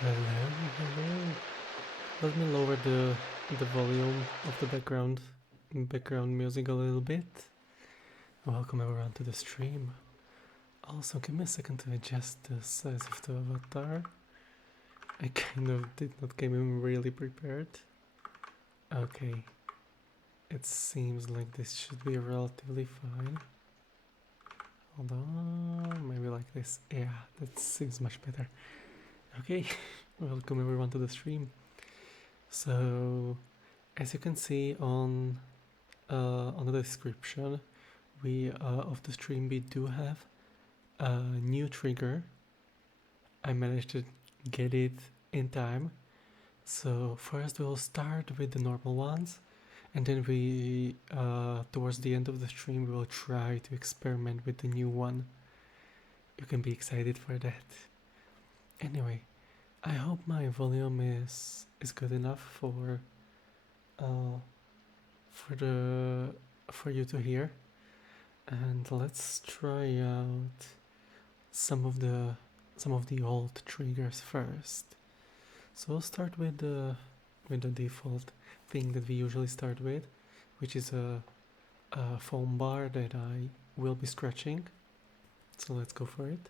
Hello, hello. Let me lower the volume of the background music a little bit. Welcome everyone to the stream. Also, give me a second to adjust the size of the avatar. I kind of did not come in really prepared. Okay. It seems like this should be relatively fine. Hold on, maybe like this. Yeah, that seems much better. Okay, welcome everyone to the stream. So, as you can see on the description, we of the stream we do have a new trigger. I managed to get it in time. So first we'll start with the normal ones, and then we towards the end of the stream we will try to experiment with the new one. You can be excited for that. Anyway, I hope my volume is good enough for you to hear. And let's try out some of the old triggers first. So we'll start with the default thing that we usually start with, which is a foam bar that I will be scratching. So let's go for it.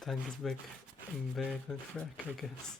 The tank is back on track, I guess.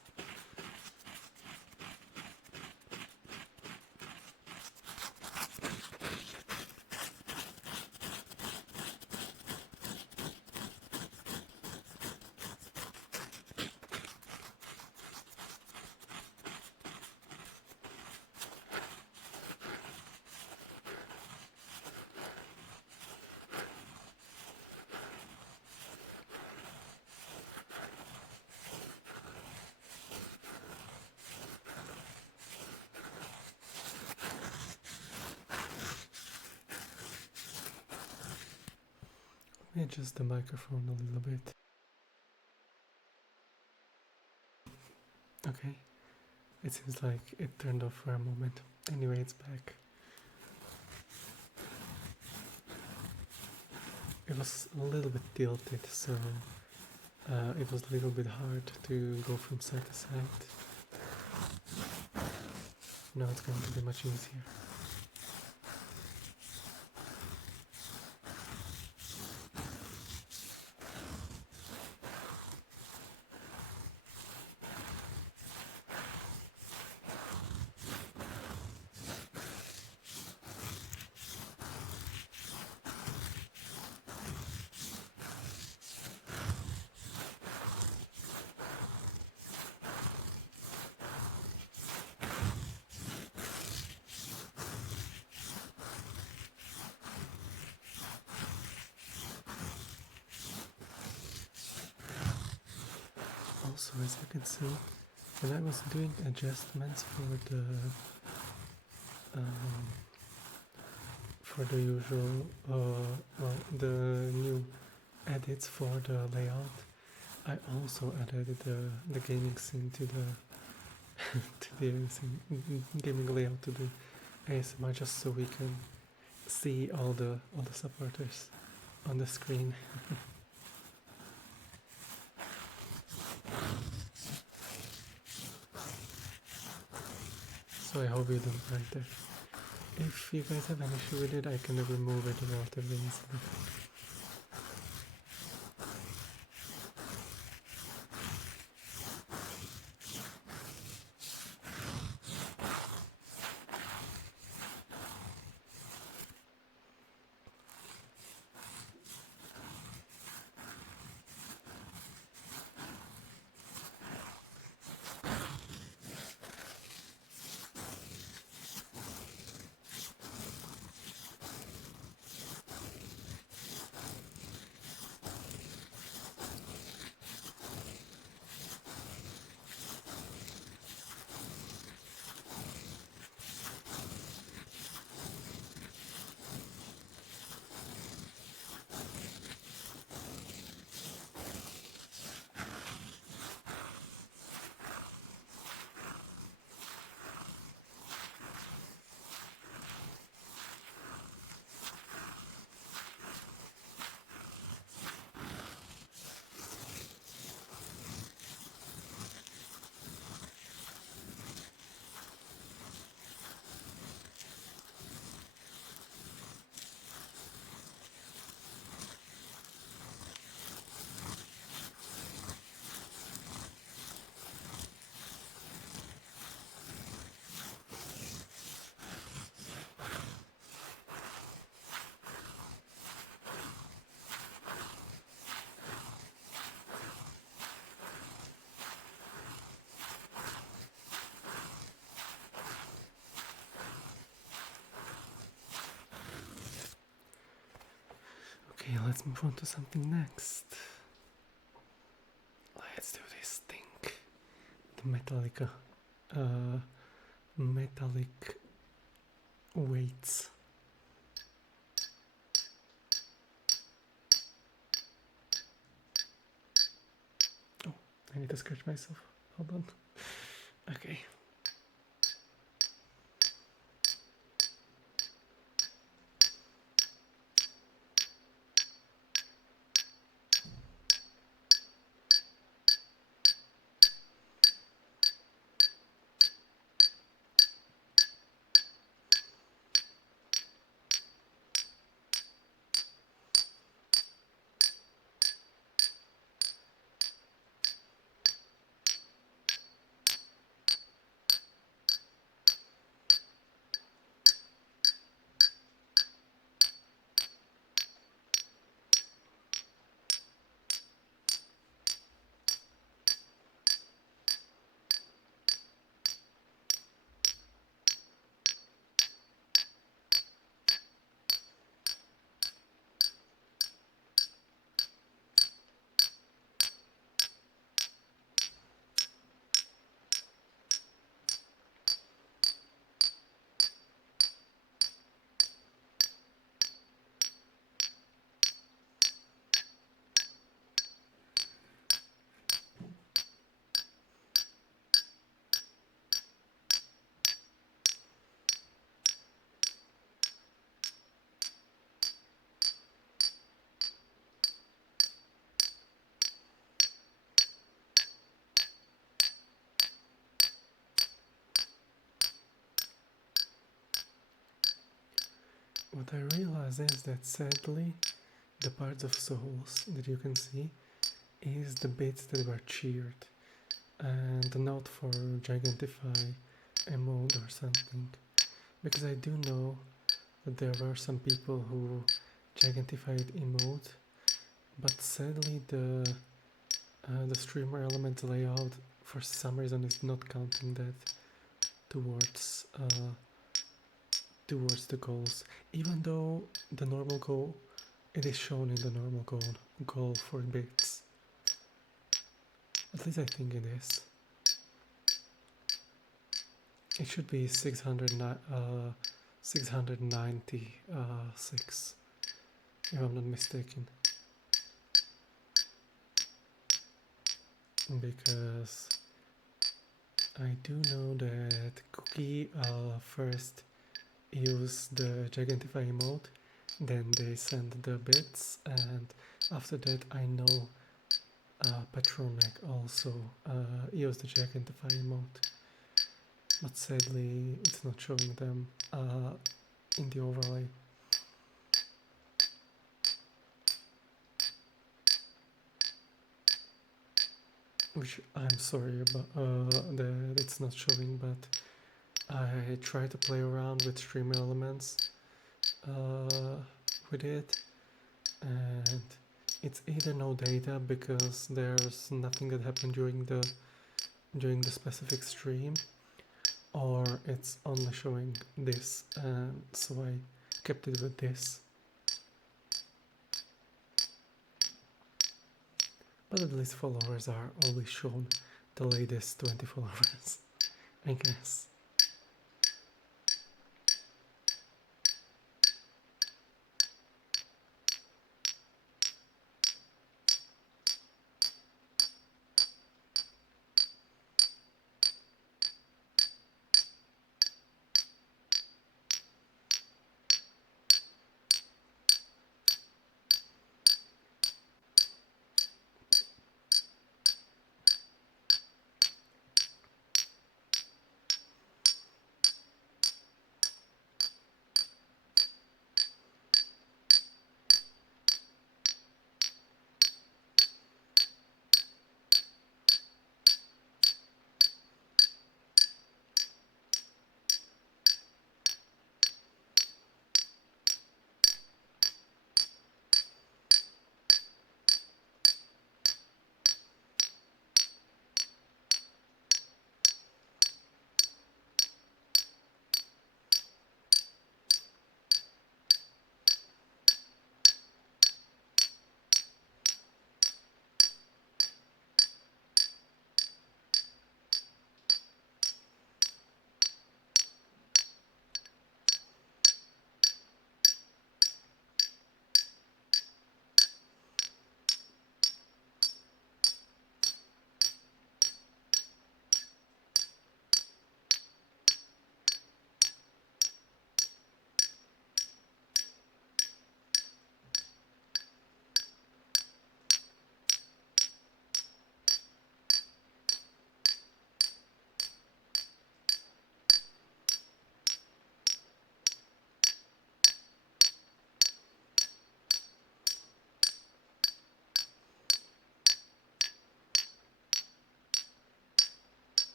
Let me adjust the microphone a little bit. Okay, it seems like it turned off for a moment. Anyway, it's back. It was a little bit tilted, so it was a little bit hard to go from side to side. Now it's going to be much easier. Also, as you can see, when I was doing adjustments for the usual, the new edits for the layout, I also added the gaming scene to the gaming layout to the ASMR, just so we can see all the supporters on the screen. So I hope you don't mind that. If you guys have an issue with it, I can remove it relatively easily. Okay, let's move on to something next. Let's do this thing. The metallic weights. Oh, I need to scratch myself. Hold on. Okay. What I realize is that sadly, the parts of souls that you can see is the bits that were cheered and not for Gigantify emote or something. Because I do know that there were some people who Gigantified emote, but sadly the streamer element layout for some reason is not counting that towards towards the goals, even though the normal goal, it is shown in the normal goal for bits. At least I think it is. It should be 696, if I'm not mistaken. Because I do know that Cookie first used the Gigantify emote, then they sent the bits, and after that I know Patronek also used the Gigantify emote, but sadly it's not showing them. in the overlay. Which I'm sorry about that it's not showing, but I try to play around with stream elements with it, and it's either no data because there's nothing that happened during the specific stream, or it's only showing this, and so I kept it with this. But at least followers are always shown the latest 20 followers, I guess.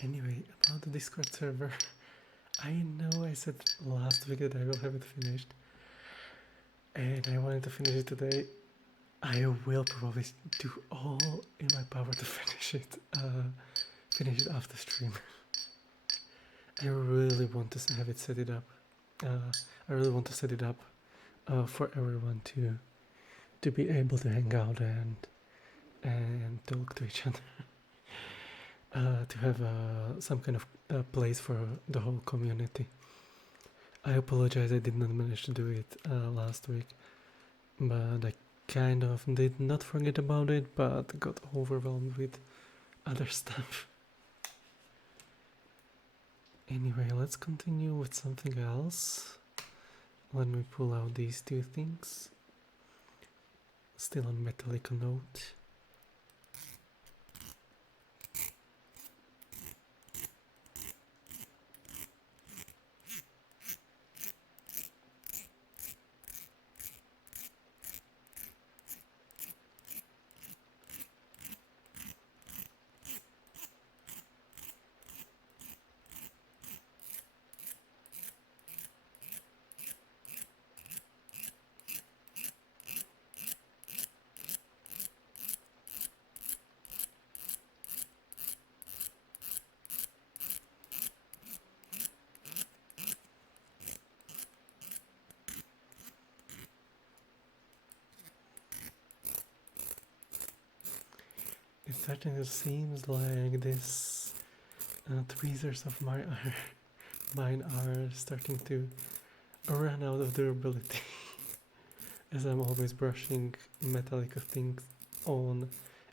Anyway, about the Discord server, I know I said last week that I will have it finished, and I wanted to finish it today. I will probably do all in my power to finish it after stream. I really want to have it set it up. I really want to set it up for everyone to be able to hang out and talk to each other. To have some kind of place for the whole community. I apologize I did not manage to do it last week, but I kind of did not forget about it, but got overwhelmed with other stuff. Anyway, let's continue with something else. Let me pull out these two things. Still on metallic note. It certainly seems like this tweezers of mine are starting to run out of durability as I'm always brushing metallic things on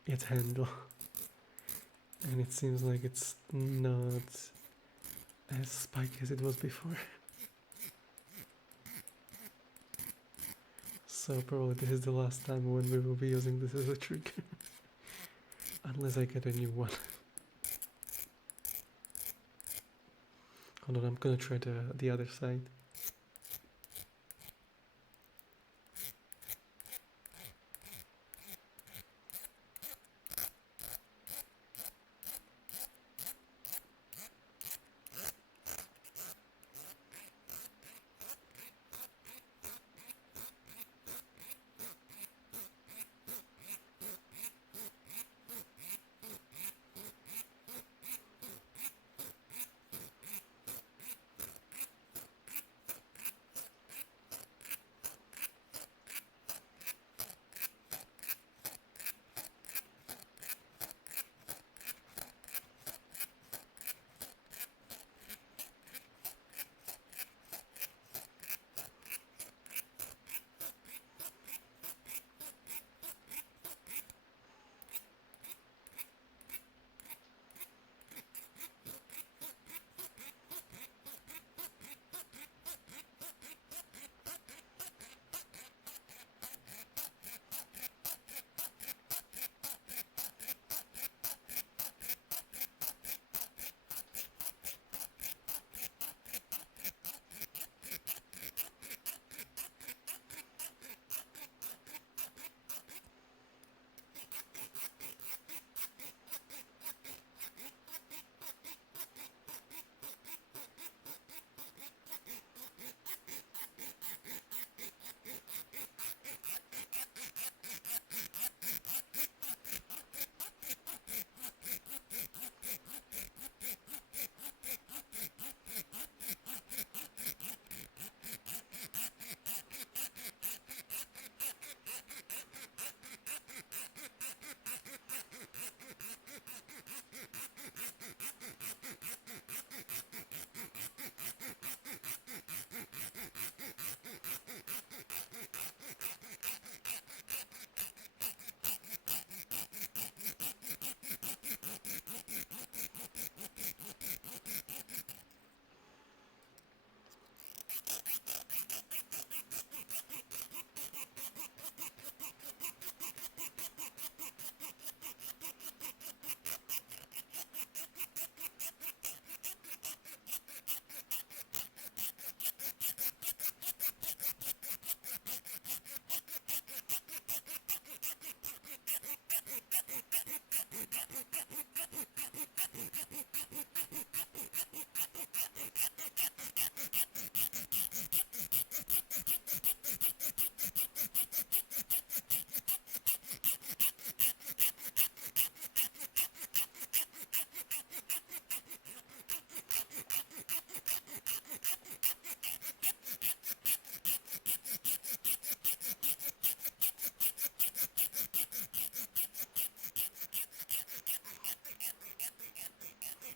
its handle. And it seems like it's not as spiky as it was before. So probably this is the last time when we will be using this as a trigger. Unless I get a new one. Hold on, I'm gonna try the other side.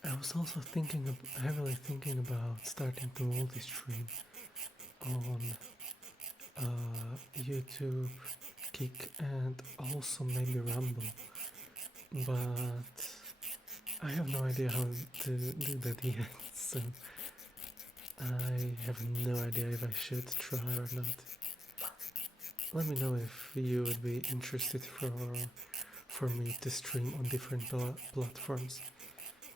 I was also heavily thinking about starting to multi-stream on YouTube, Kick, and also maybe Rumble, but I have no idea how to do that yet, so I have no idea if I should try or not. Let me know if you would be interested for me to stream on different platforms,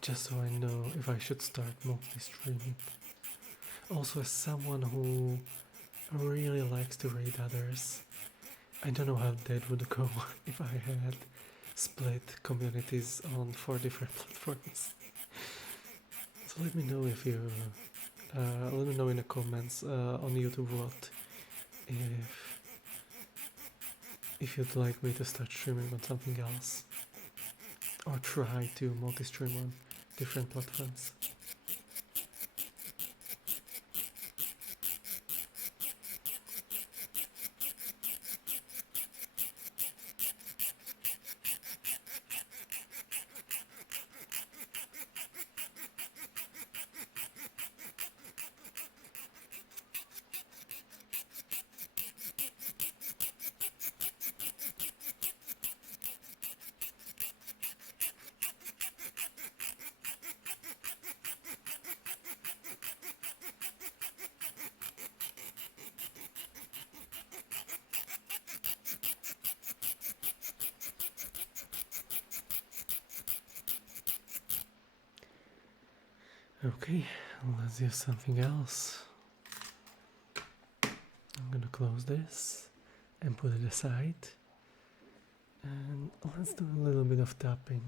just so I know if I should start multi-streaming. Also, as someone who really likes to raid others, I don't know how that would go if I had split communities on 4 different platforms. So let me know if you let me know in the comments on YouTube what if you'd like me to start streaming on something else or try to multi-stream on different platforms. Okay, let's use something else. I'm gonna close this and put it aside. And let's do a little bit of tapping.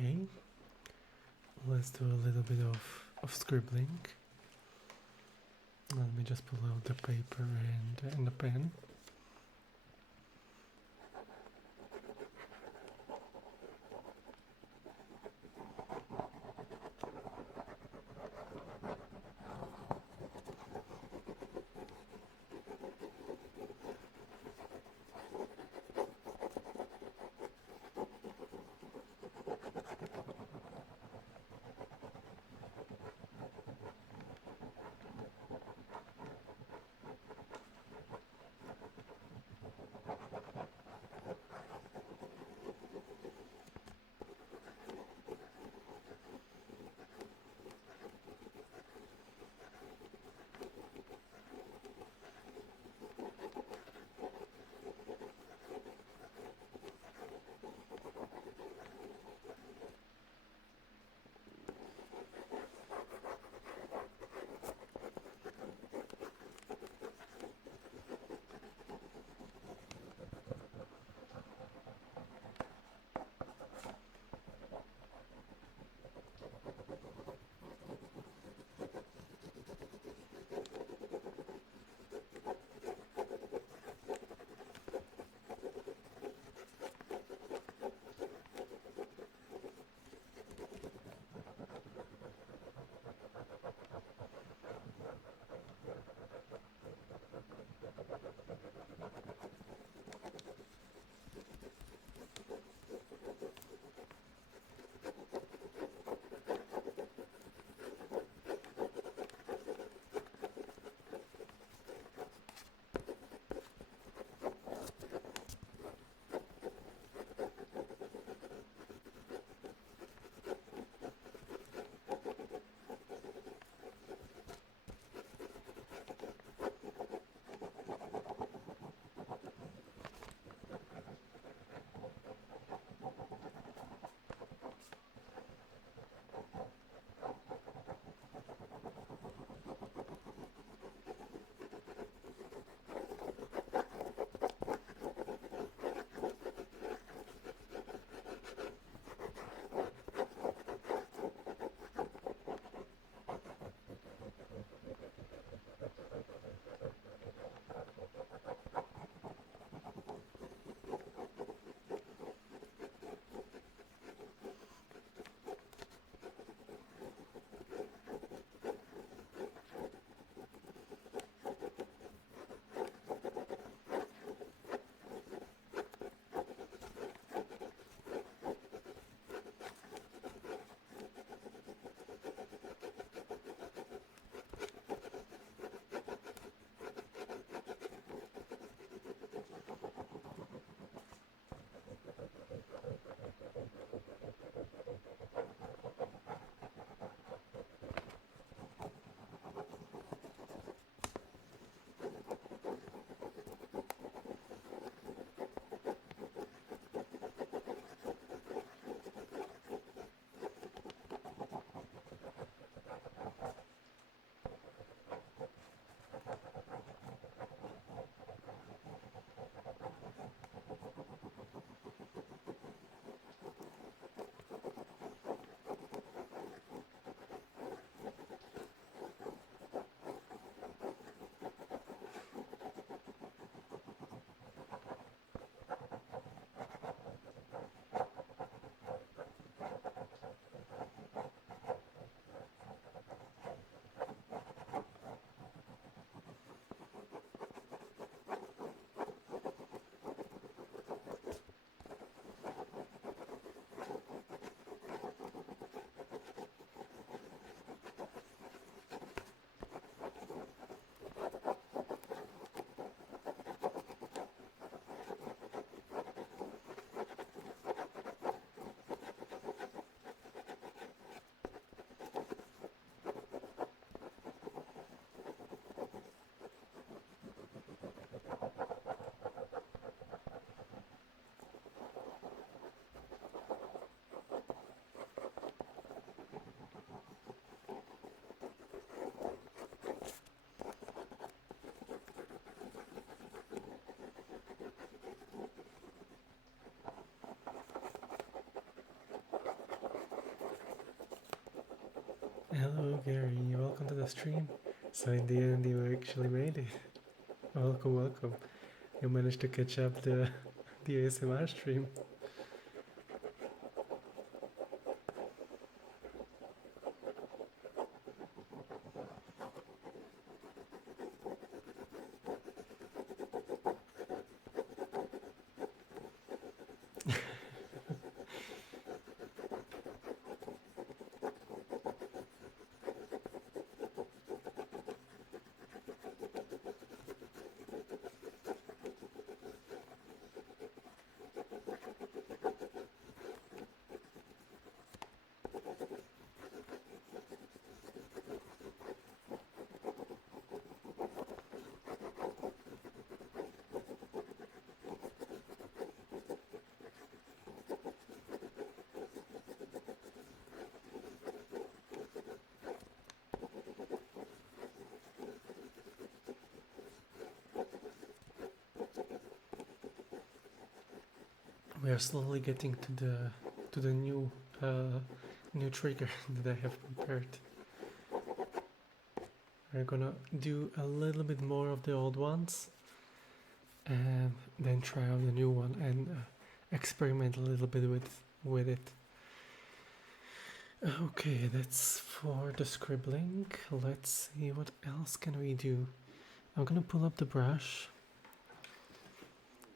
Okay, let's do a little bit of scribbling. Let me just pull out the paper and the pen. Hello, Gary. Welcome to the stream. So in the end, you actually made it. Welcome, welcome. You managed to catch up the ASMR stream. We are slowly getting to the new trigger that I have prepared. We're gonna do a little bit more of the old ones and then try out the new one and experiment a little bit with it. Okay, that's for the scribbling. Let's see what else can we do. I'm gonna pull up the brush.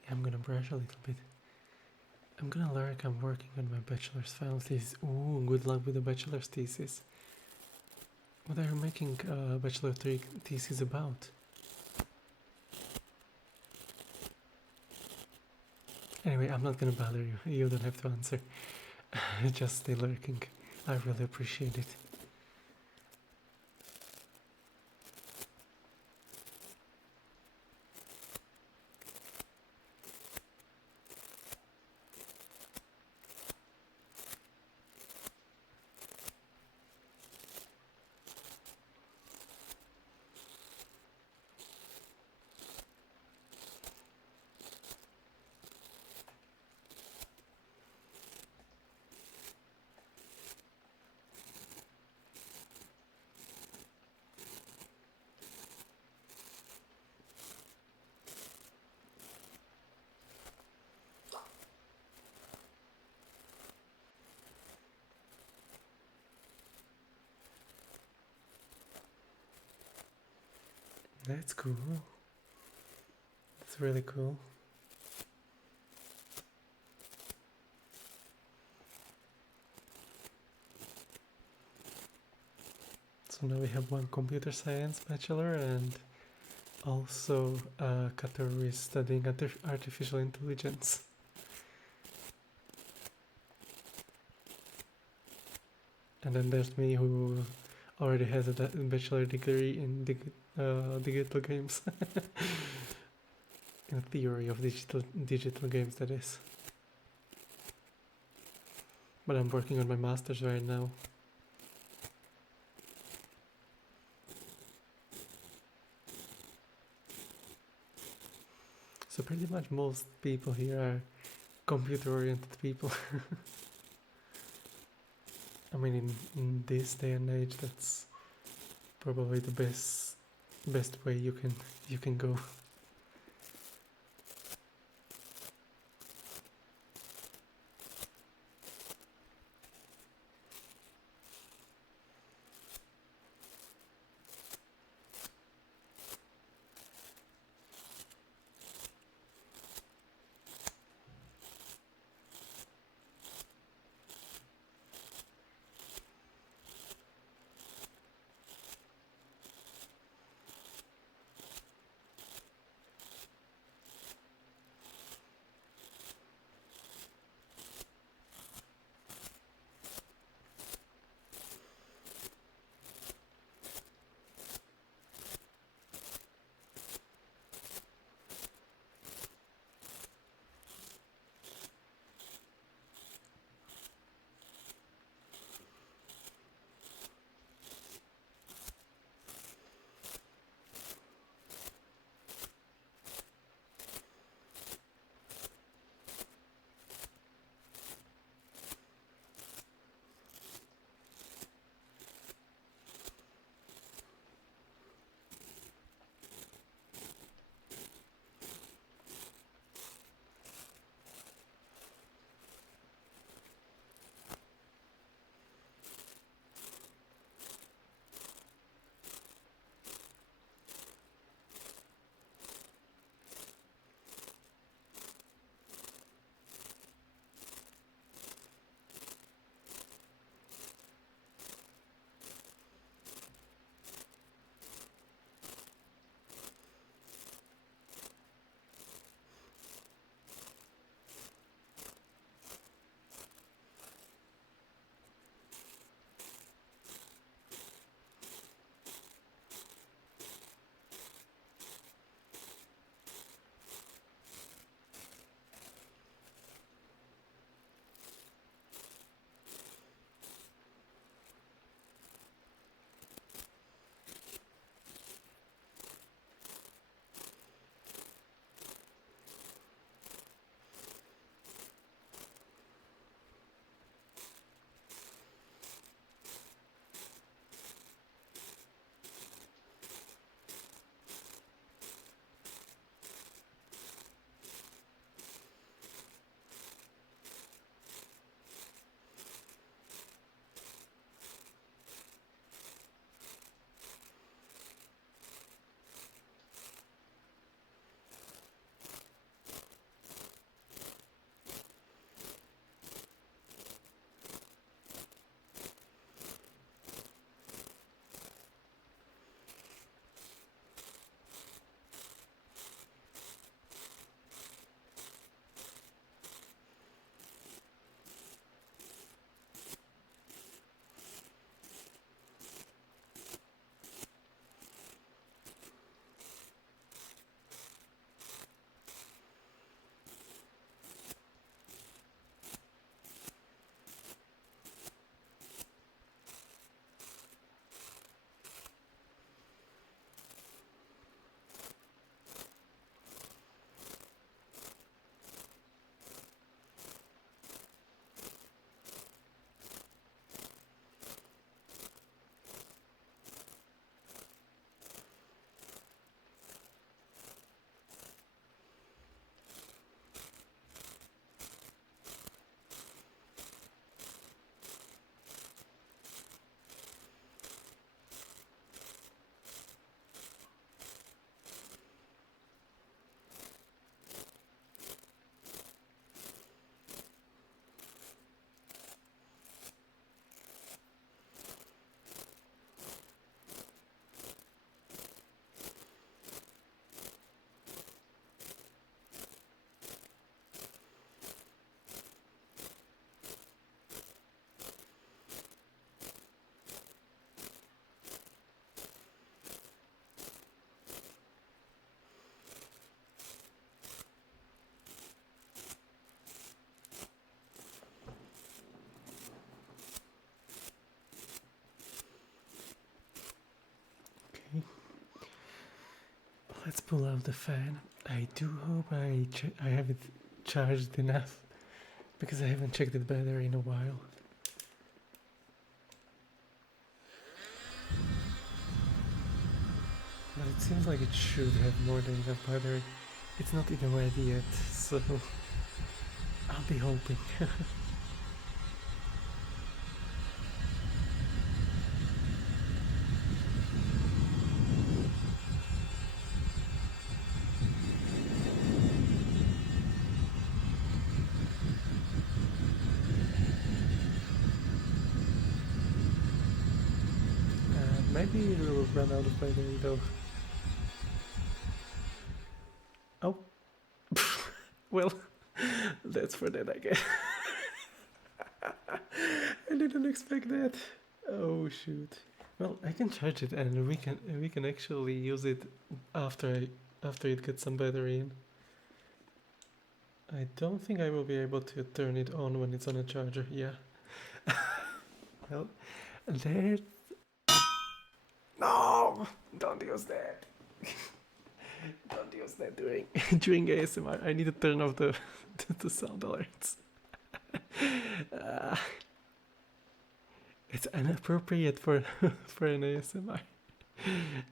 Yeah, I'm gonna brush a little bit. I'm gonna learn. I'm working on my bachelor's final thesis. Ooh, good luck with the bachelor's thesis. What are you making a bachelor thesis about? Anyway, I'm not gonna bother you. You don't have to answer. Just stay lurking. I really appreciate it. That's cool. That's really cool. So now we have one computer science bachelor and also Qatar is studying artificial intelligence. And then there's me who already has a bachelor degree in digital games. In theory of digital games, that is. But I'm working on my master's right now. So pretty much most people here are computer-oriented people. I mean, in this day and age, that's probably the best way you can go. pull out the fan. I do hope I have it charged enough, because I haven't checked the battery in a while. But it seems like it should have more than enough battery. It's not even ready yet, so I'll be hoping. Maybe it will run out of battery though. Oh. Well, that's for that, I guess. I didn't expect that. Oh shoot. Well, I can charge it, and we can actually use it after it gets some battery in. I don't think I will be able to turn it on when it's on a charger. Yeah. Well, that. No! Don't use that. Don't use that during ASMR. I need to turn off the sound alerts. It's inappropriate for an ASMR.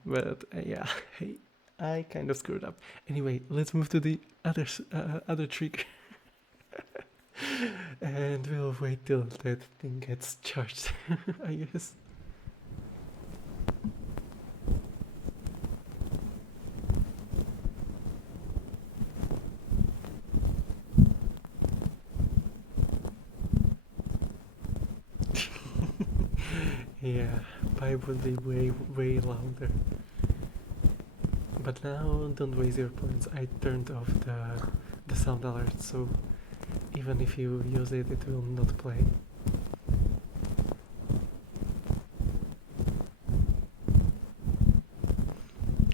But yeah, hey, I kind of screwed up. Anyway, let's move to the other trick. And we'll wait till that thing gets charged, I guess. Yeah, pipe would be way louder. But now don't waste your points. I turned off the sound alert, so even if you use it, it will not play.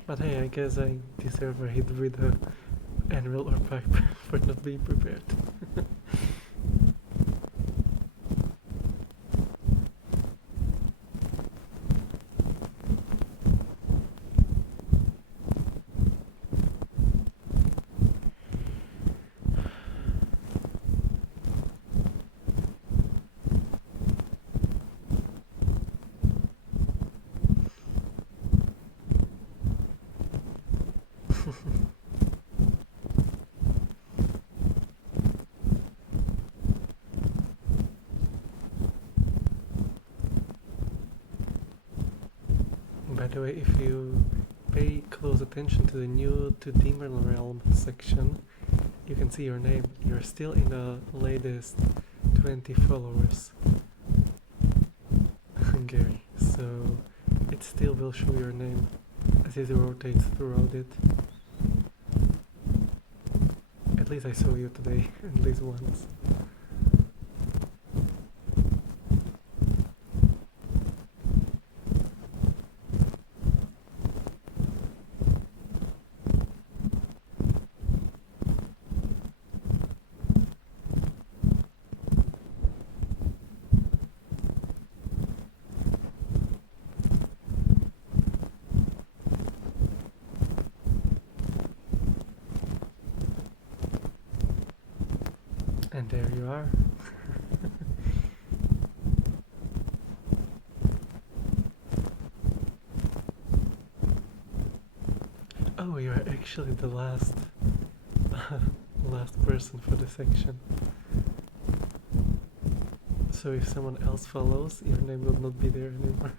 But hey, I guess I deserve a hit with a anvil or pipe for not being prepared. By the way, if you pay close attention to the new to Demon Realm section, you can see your name. You're still in the latest 20 followers, Gary, so it still will show your name as it rotates throughout it. At least I saw you today, at least once. And there you are. Oh, you're actually the last person for the section. So if someone else follows, your name will not be there anymore.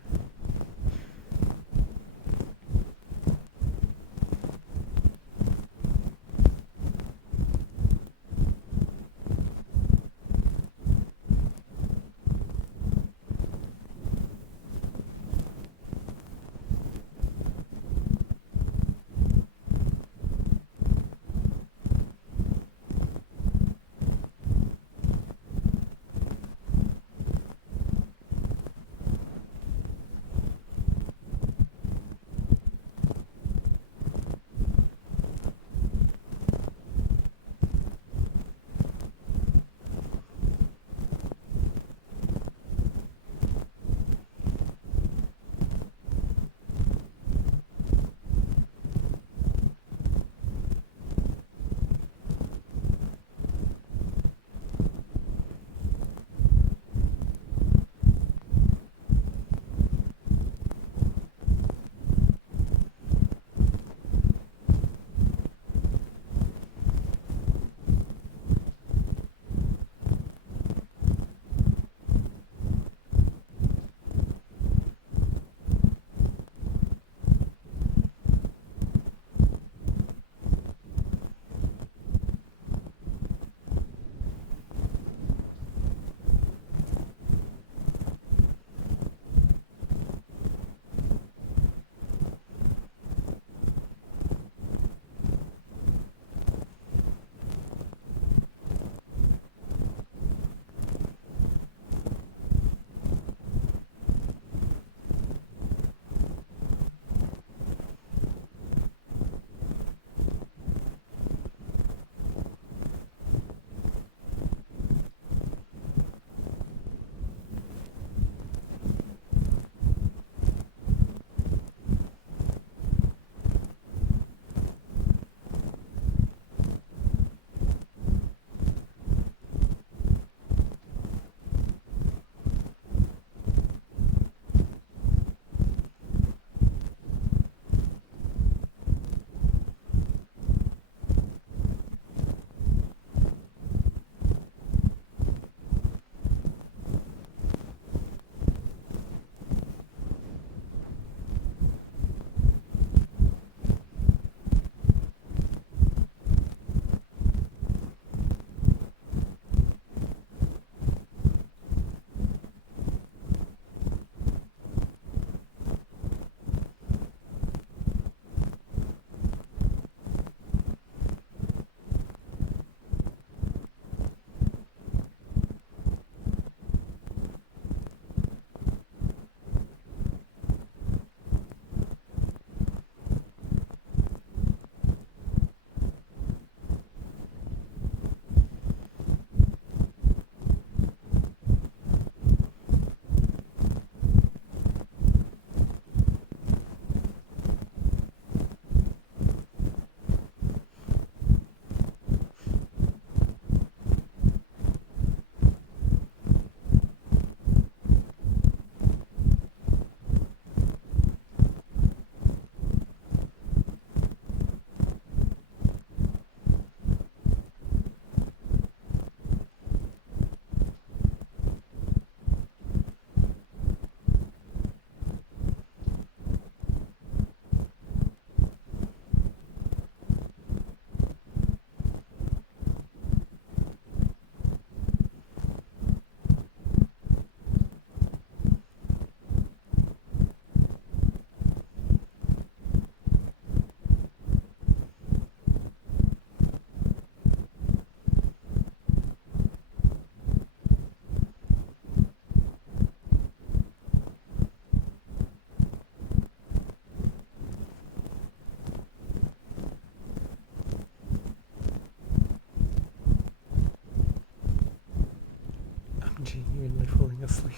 genuinely falling asleep.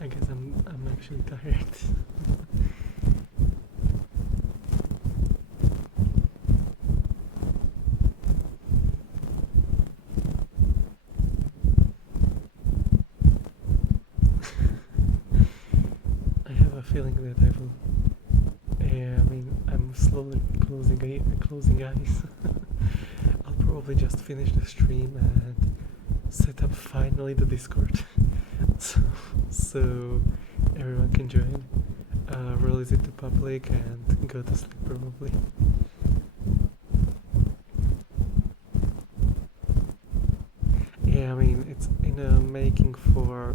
I guess I'm actually tired. I have a feeling that I will. Yeah, I mean, I'm slowly closing eyes. I'll probably just finish the stream and set up finally the Discord, so everyone can join. Release it to public and go to sleep probably. Yeah, I mean, it's in a making for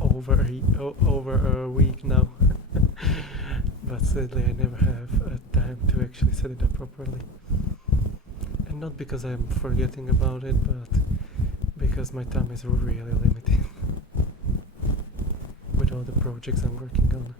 over a week now. But sadly I never have time to actually set it up properly. And not because I'm forgetting about it, but because my time is really limited with all the projects I'm working on.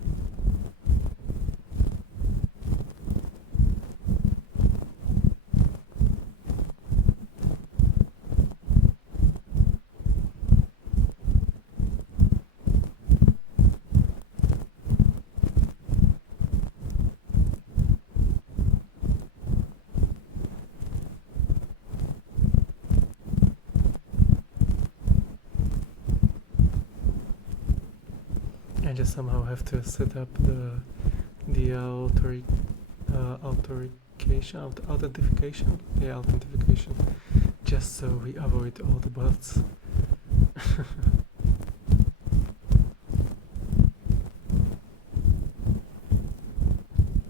I just somehow have to set up the authentication, just so we avoid all the bots.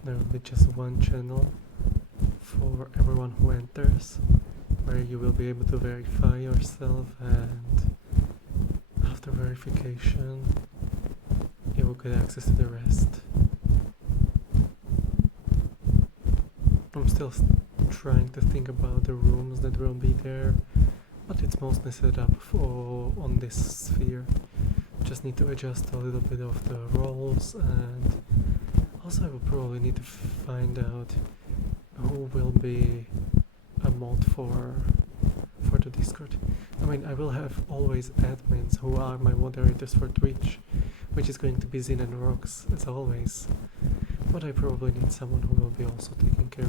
There will be just one channel for everyone who enters, where you will be able to verify yourself, and after verification you will get access to the rest. I'm still trying to think about the rooms that will be there, but it's mostly set up on this sphere. Just need to adjust a little bit of the roles, and also I will probably need to find out who will be a mod for the Discord. I mean, I will have always admins who are my moderators for Twitch, which is going to be Zin and Rox as always. But I probably need someone who will be also taking care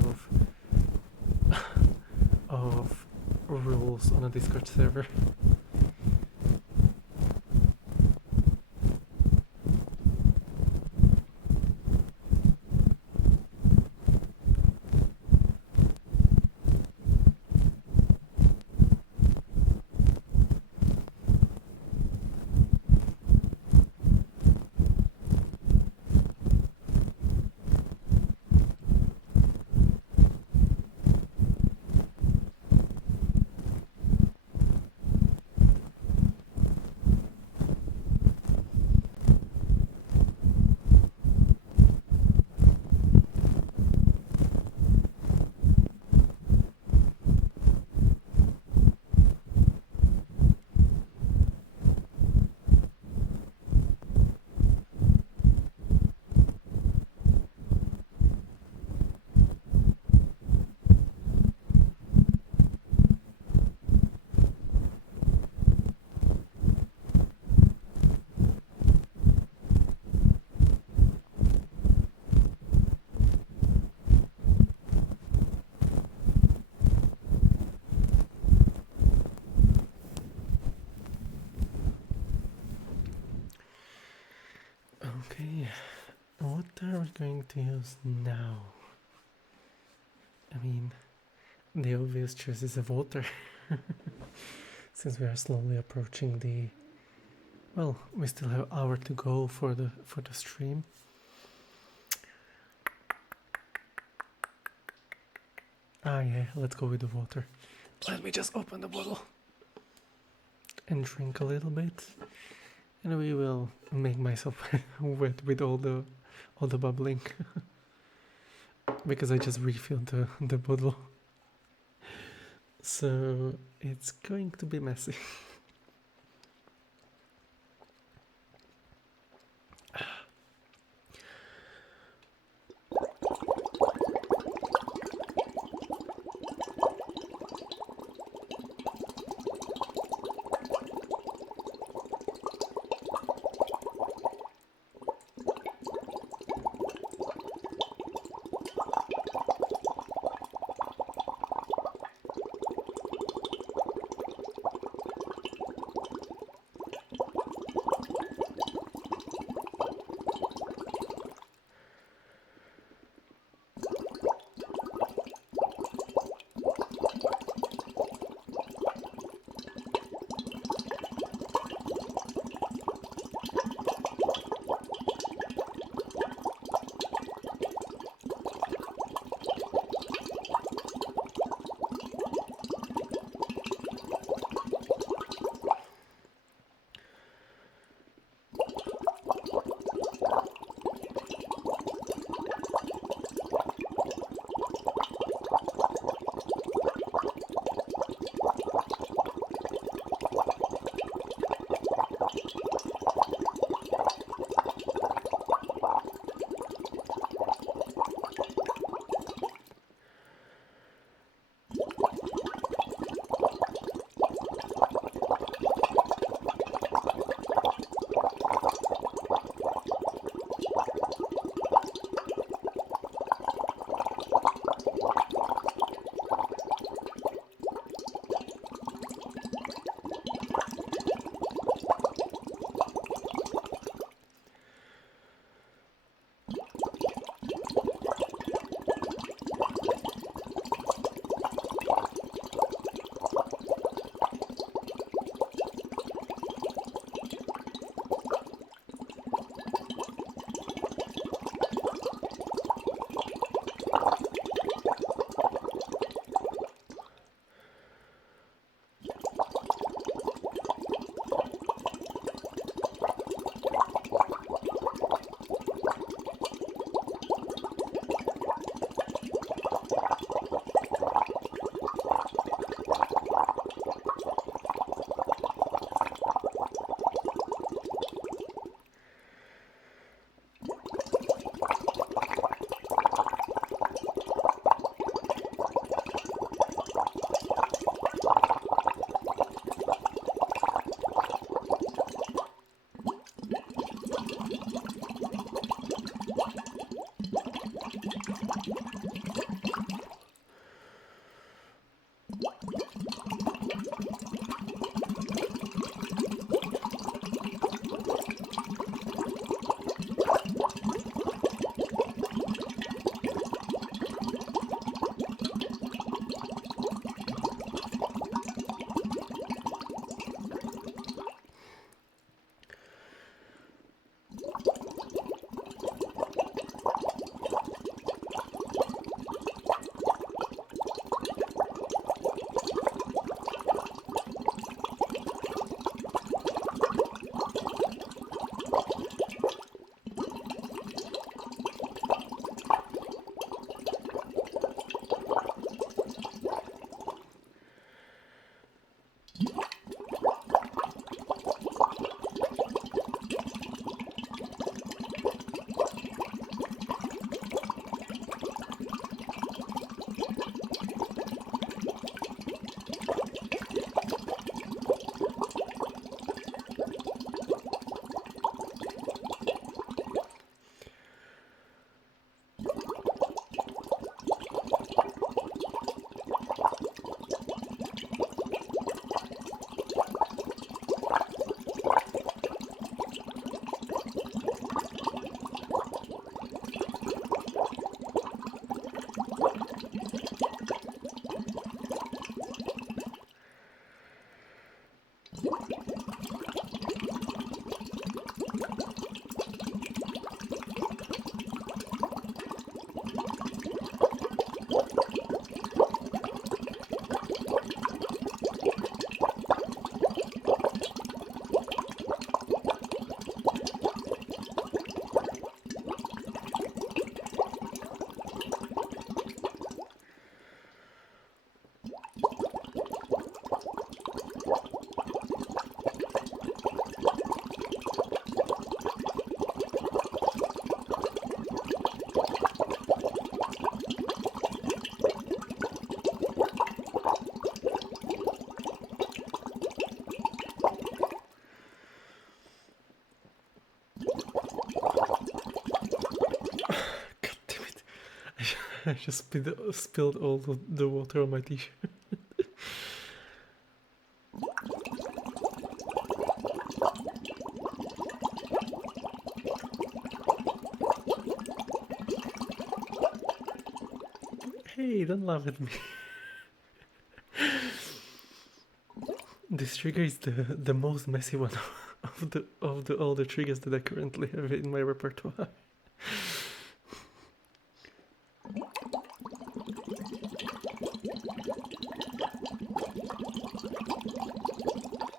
of rules on a Discord server. Okay, what are we going to use now? I mean, the obvious choice is a water. Since we are slowly approaching the... Well, we still have an hour to go for the stream. Ah yeah, let's go with the water. Let me just open the bottle and drink a little bit. And we will make myself wet with all the bubbling. Because I just refilled the bottle. So it's going to be messy. I just spilled all the water on my t-shirt. Hey, don't laugh at me. This trigger is the most messy one of all the triggers that I currently have in my repertoire.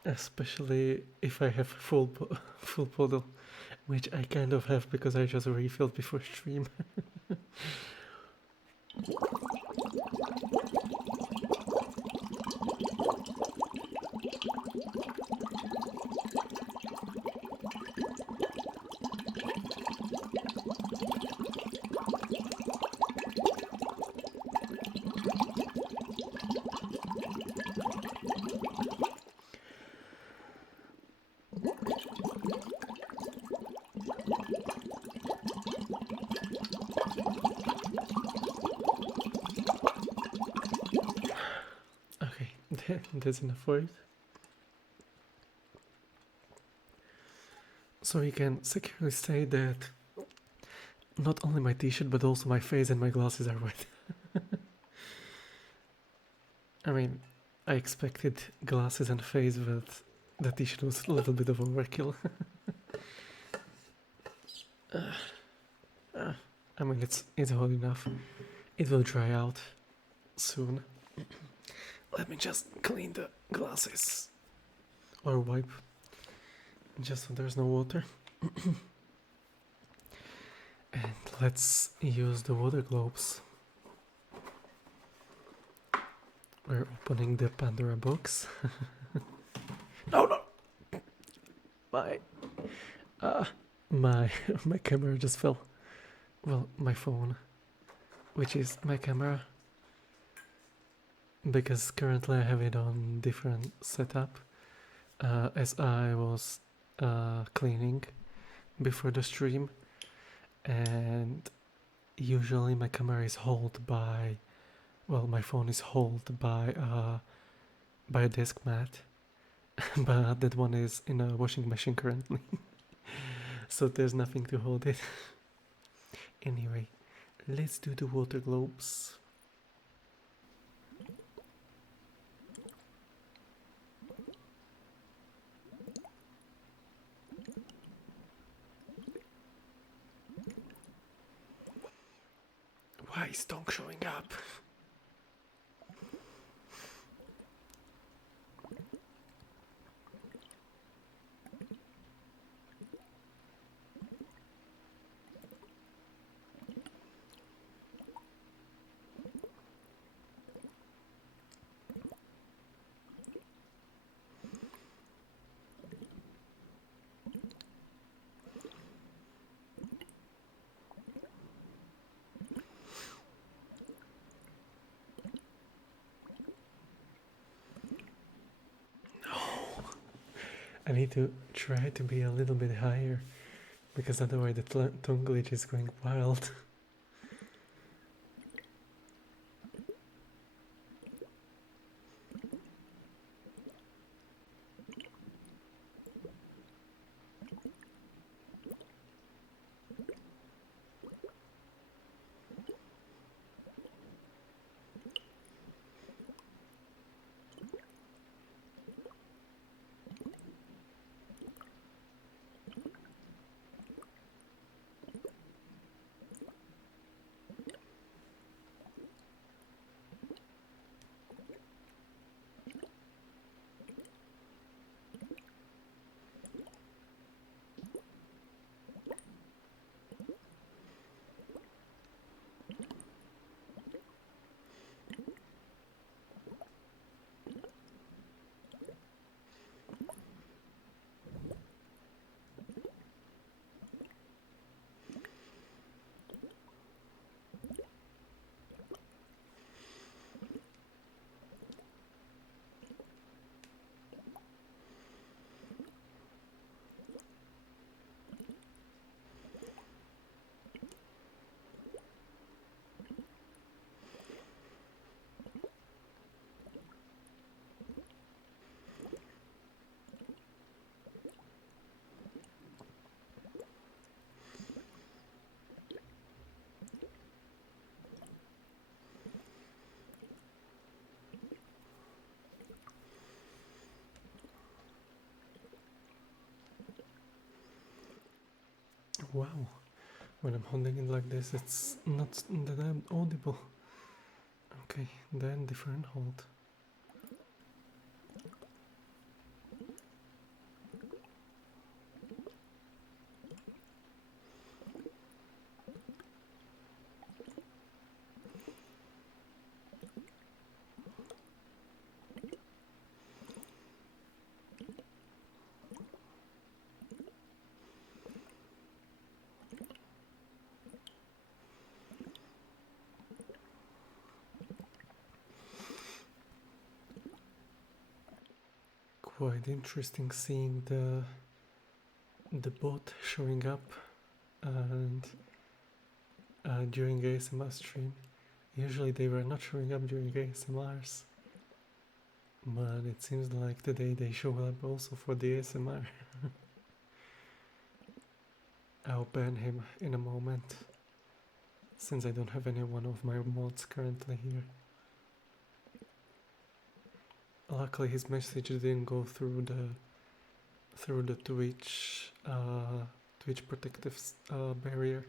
Especially if I have full bottle, which I kind of have because I just refilled before stream. Okay, that's enough for it. So you can securely say that not only my t-shirt but also my face and my glasses are wet. I mean, I expected glasses and face, but the t-shirt was a little bit of overkill. I mean, it's hot enough. It will dry out soon. Let me just clean the glasses or wipe, just so there's no water. And let's use the water globes. We're opening the Pandora box. No! My camera just fell. Well, my phone, which is my camera, because currently I have it on different setup, as I was cleaning before the stream, and usually my camera is held by, well, my phone is held by a desk mat, but that one is in a washing machine currently, so there's nothing to hold it. Anyway, let's do the water globes. Why is Tonk showing up? I need to try to be a little bit higher, because otherwise the tongue glitch is going wild. Wow, when I'm holding it like this, it's not that audible. Okay, then different hold. Quite interesting seeing the bot showing up and during ASMR stream. Usually they were not showing up during ASMRs, but it seems like today they show up also for the ASMR. I'll ban him in a moment, since I don't have any one of my mods currently here. Luckily his message didn't go through the Twitch protective barrier.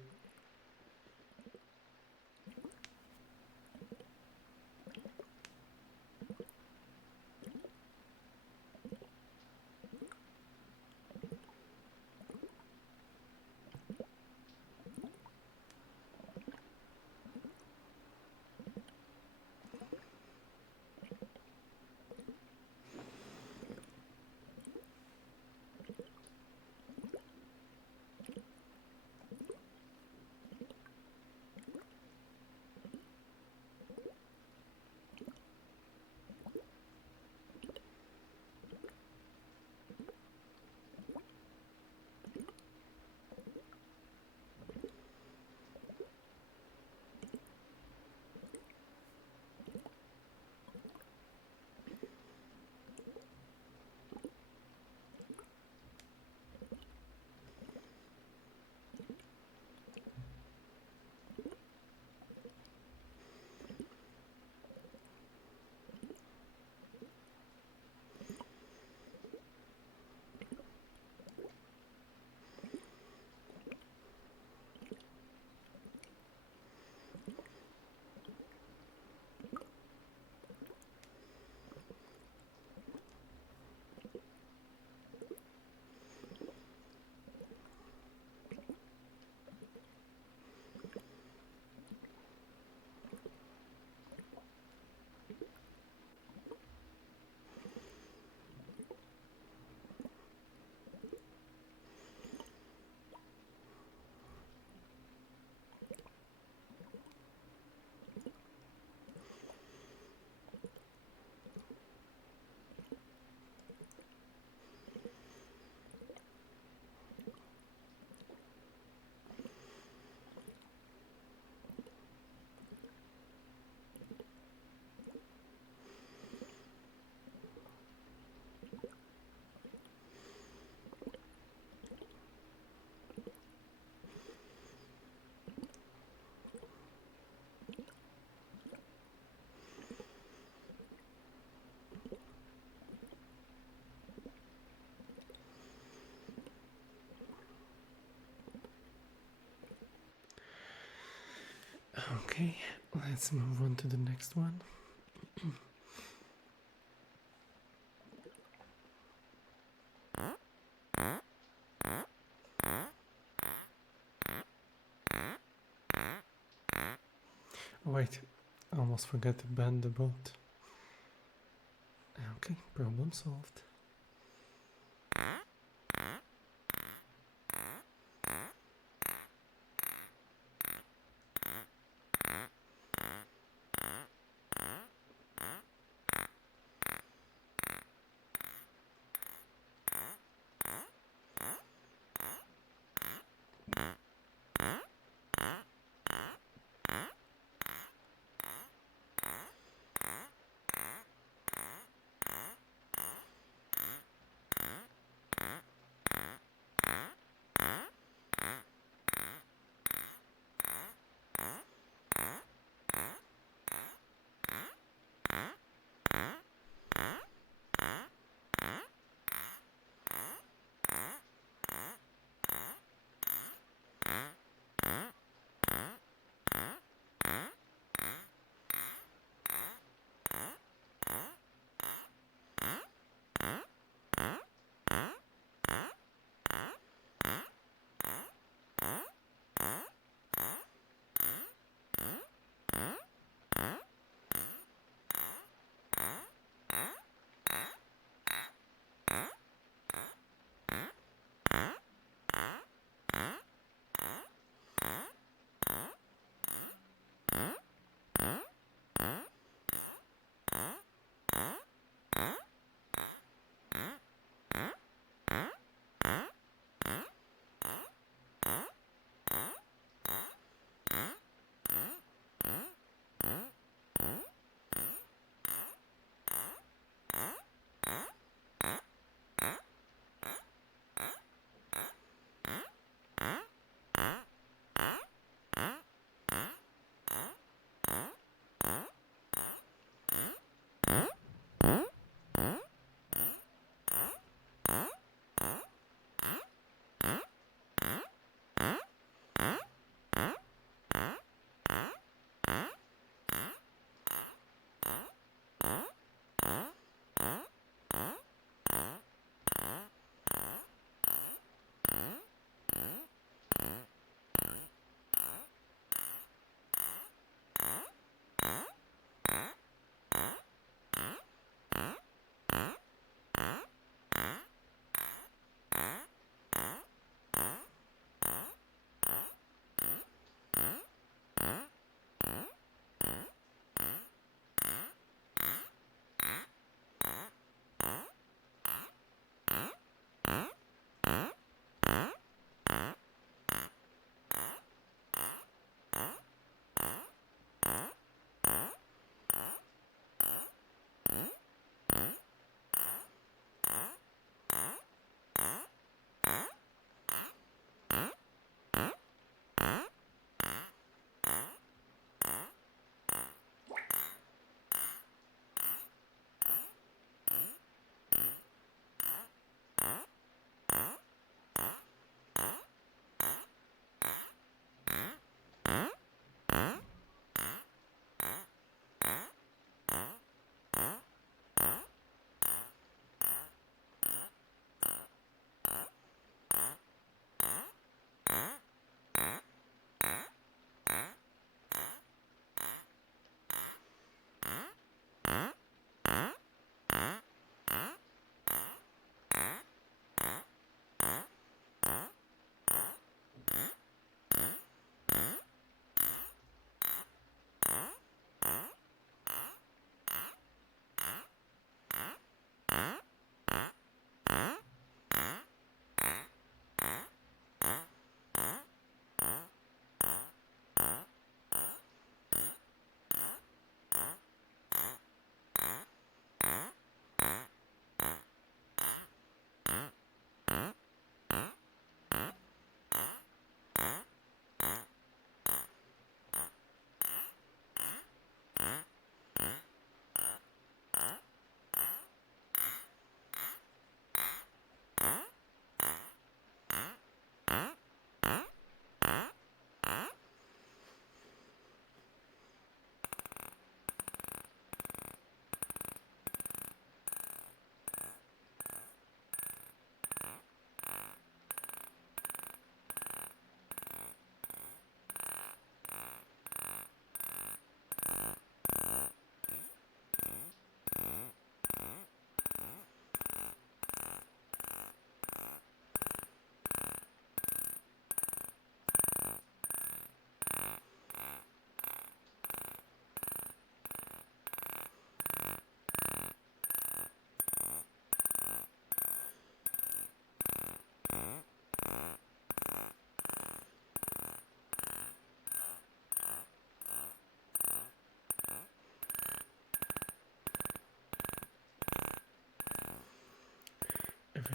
Okay, let's move on to the next one. Wait, I almost forgot to ban the bot. Okay, problem solved.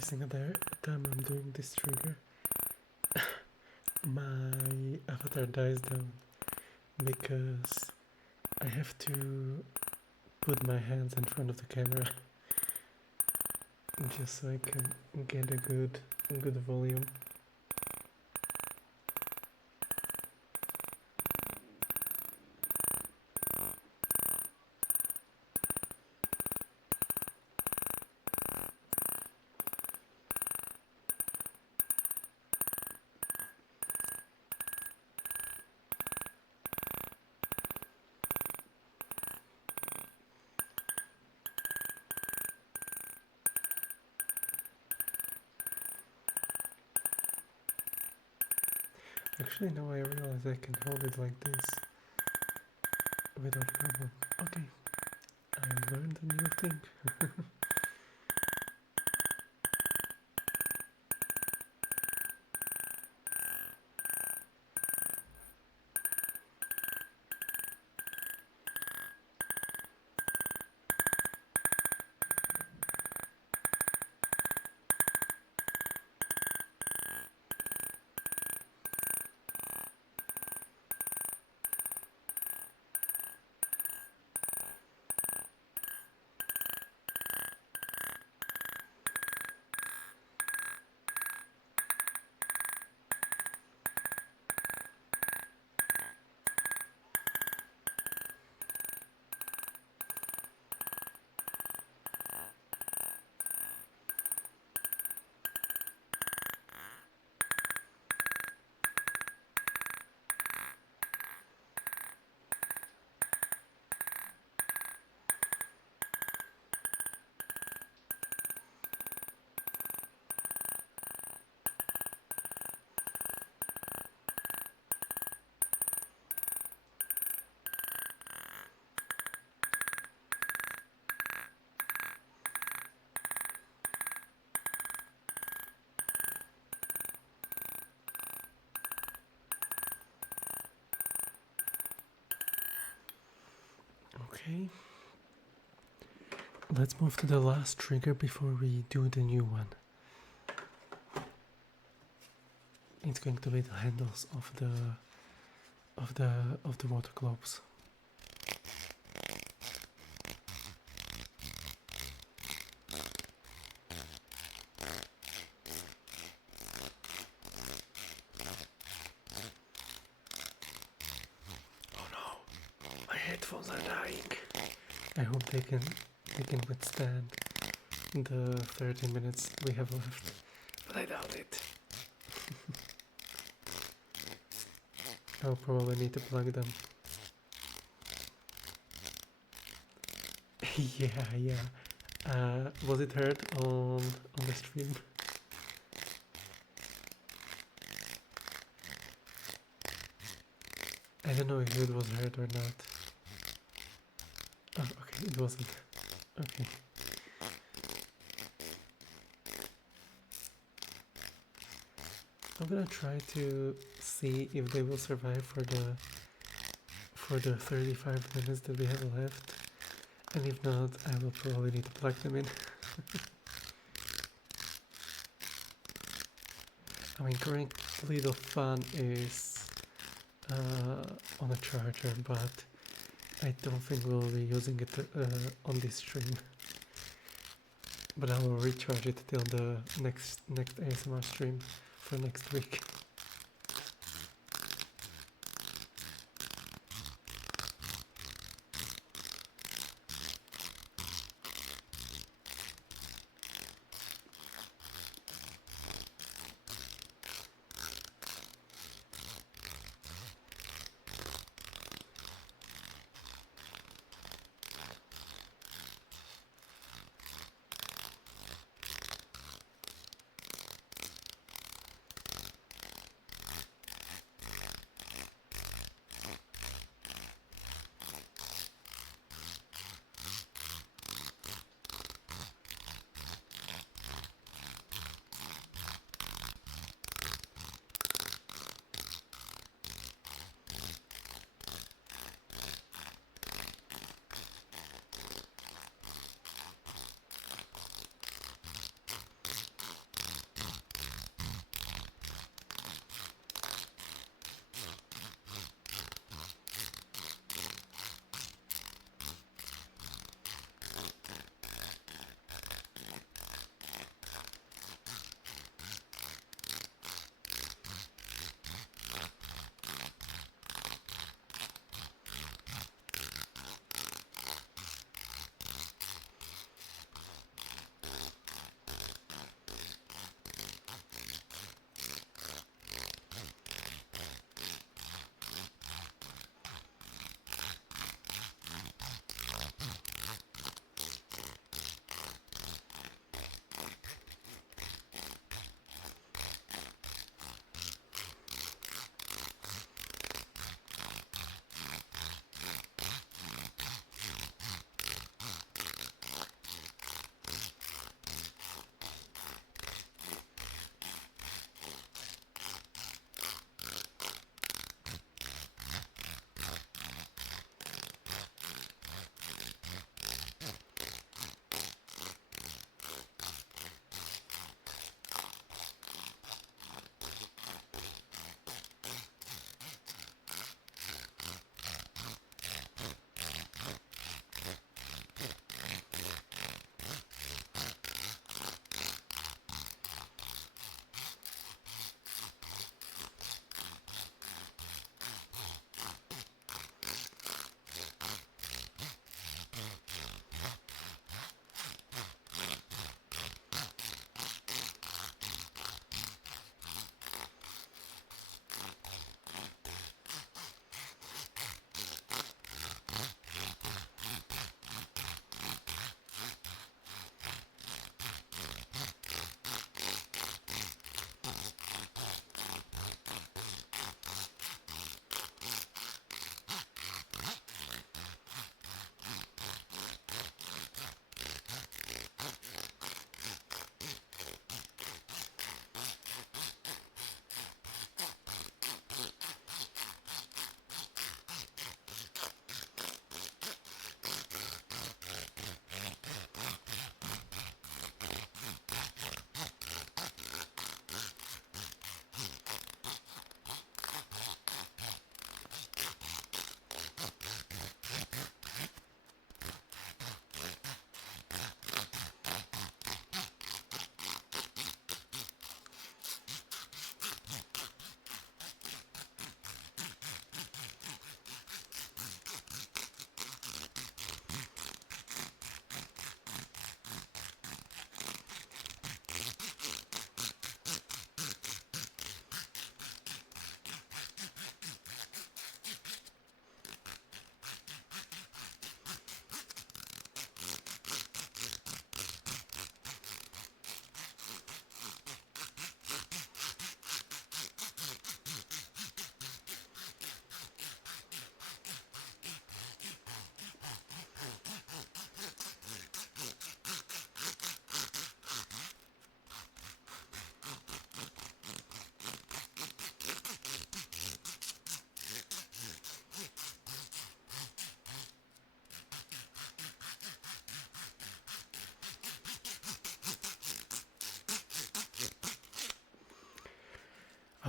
every single time I'm doing this trigger, my avatar dies down because I have to put my hands in front of the camera just so I can get a good volume. Actually, now I realize I can hold it like this without problem. Okay, I learned a new thing. Okay, let's move to the last trigger before we do the new one. It's going to be the handles of the water globes. Oh no, my headphones are dying. I hope they can withstand the 30 minutes we have left, but I doubt it. I'll probably need to plug them. Yeah. Was it heard on the stream? I don't know if it was heard or not. Oh, okay, it wasn't. Okay. I'm gonna try to see if they will survive for the 35 minutes that we have left, and if not, I will probably need to plug them in. I mean, currently the fan is on a charger, but I don't think we'll be using it on this stream. But I will recharge it till the next ASMR stream for next week.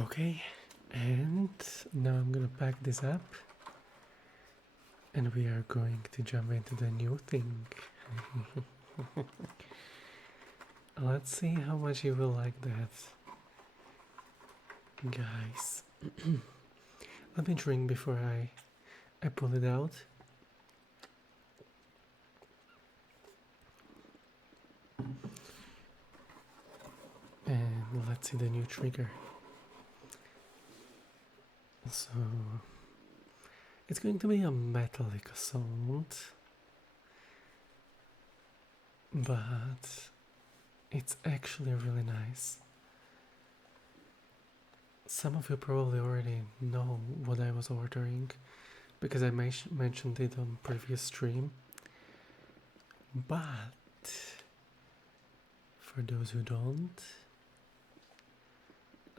Okay, and now I'm gonna pack this up and we are going to jump into the new thing. Let's see how much you will like that. Guys, let me drink before I pull it out. And let's see the new trigger. So it's going to be a metallic sound, but it's actually really nice. Some of you probably already know what I was ordering because I mentioned it on previous stream, but for those who don't,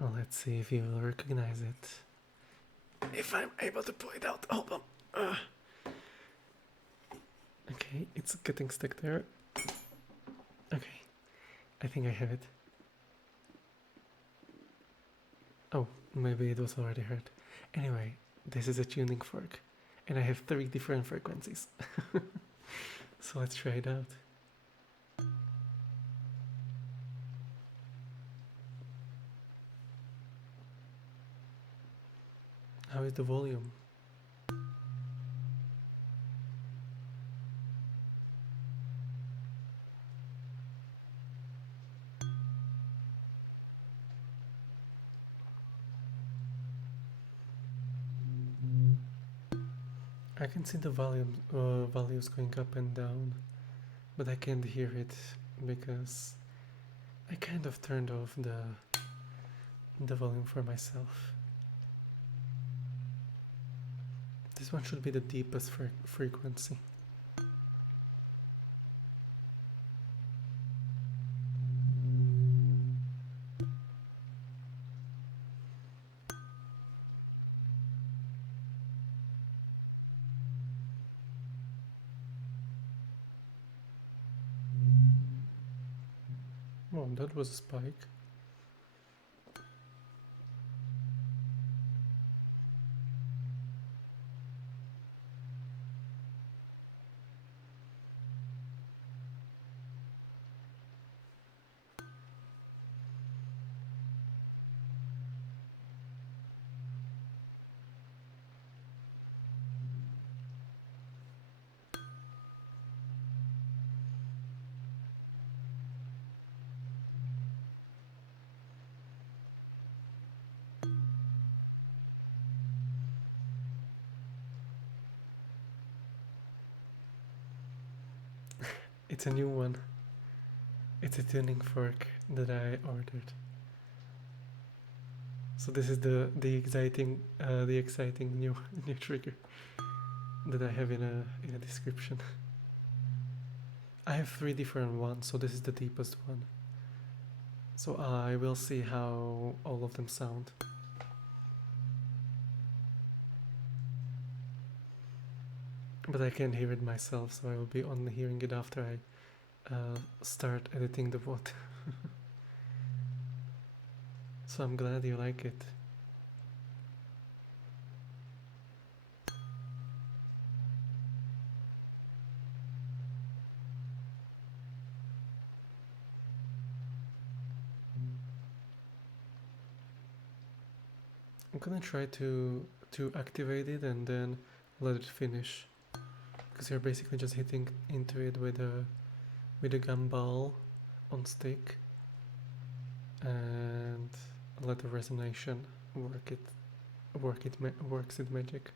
let's see if you will recognize it. If I'm able to pull it out, hold on. Okay, it's getting stuck there. Okay, I think I have it. Oh, maybe it was already heard. Anyway, this is a tuning fork, and I have 3 different frequencies. So let's try it out. How is the volume? I can see the values going up and down, but I can't hear it because I kind of turned off the volume for myself. This one should be the deepest frequency. Oh, that was a spike. It's a new one. It's a tuning fork that I ordered. So this is the exciting new new trigger that I have in a description. I have 3 different ones, so this is the deepest one. So I will see how all of them sound. But I can't hear it myself, so I will be only hearing it after I start editing the VOD. So I'm glad you like it. I'm gonna try to activate it and then let it finish, because you're basically just hitting into it with a gumball on stick and let the resonation works its magic.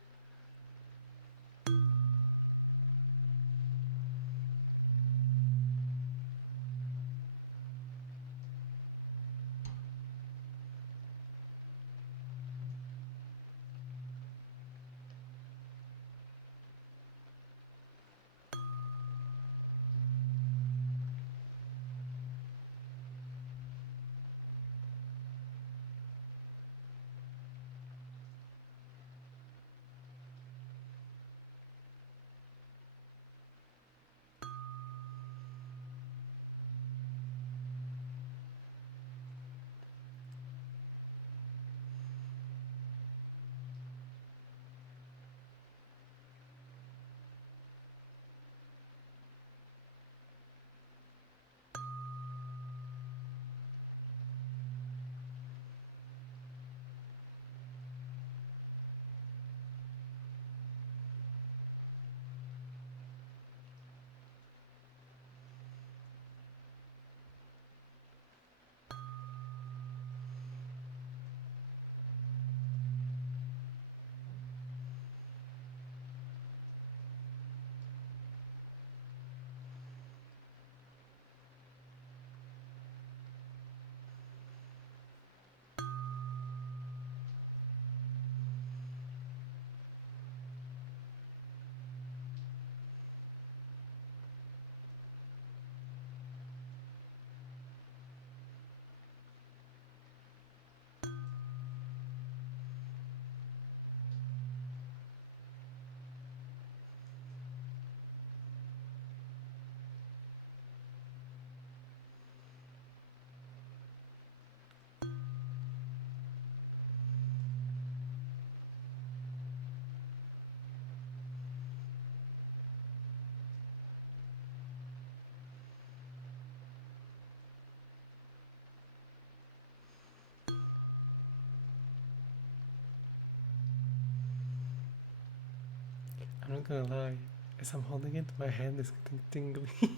I'm not gonna lie, as I'm holding it, my hand is getting tingly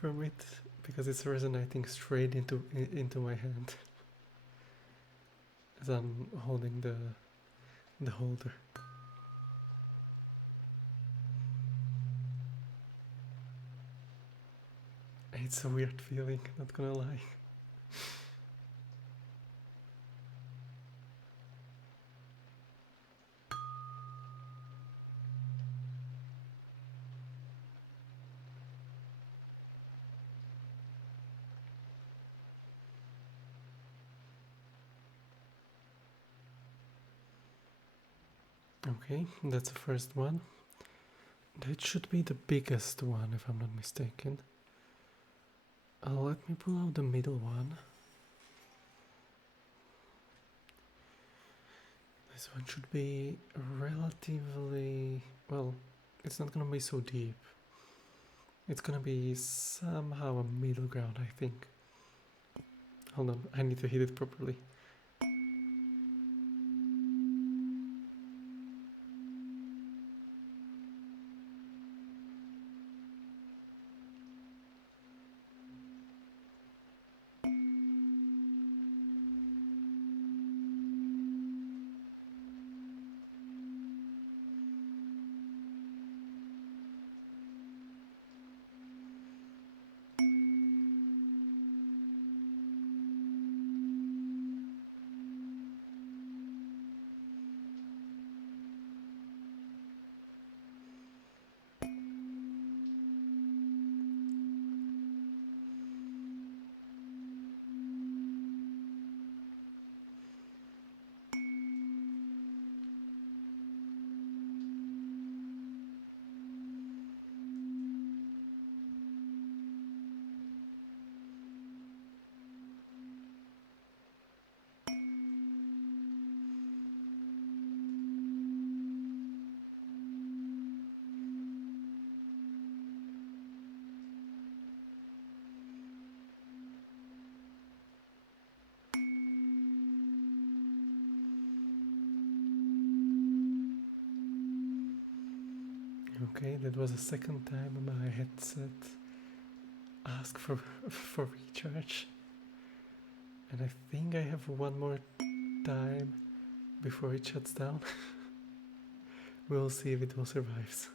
from it because it's resonating straight into my hand as I'm holding the holder. It's a weird feeling, not gonna lie. Okay, that's the first one. That should be the biggest one if I'm not mistaken. Let me pull out the middle one. This one should be relatively, well, it's not gonna be so deep. It's gonna be somehow a middle ground, I think. Hold on, I need to hit it properly. Okay, that was the second time my headset asked for recharge. And I think I have one more time before it shuts down. We'll see if it will survive.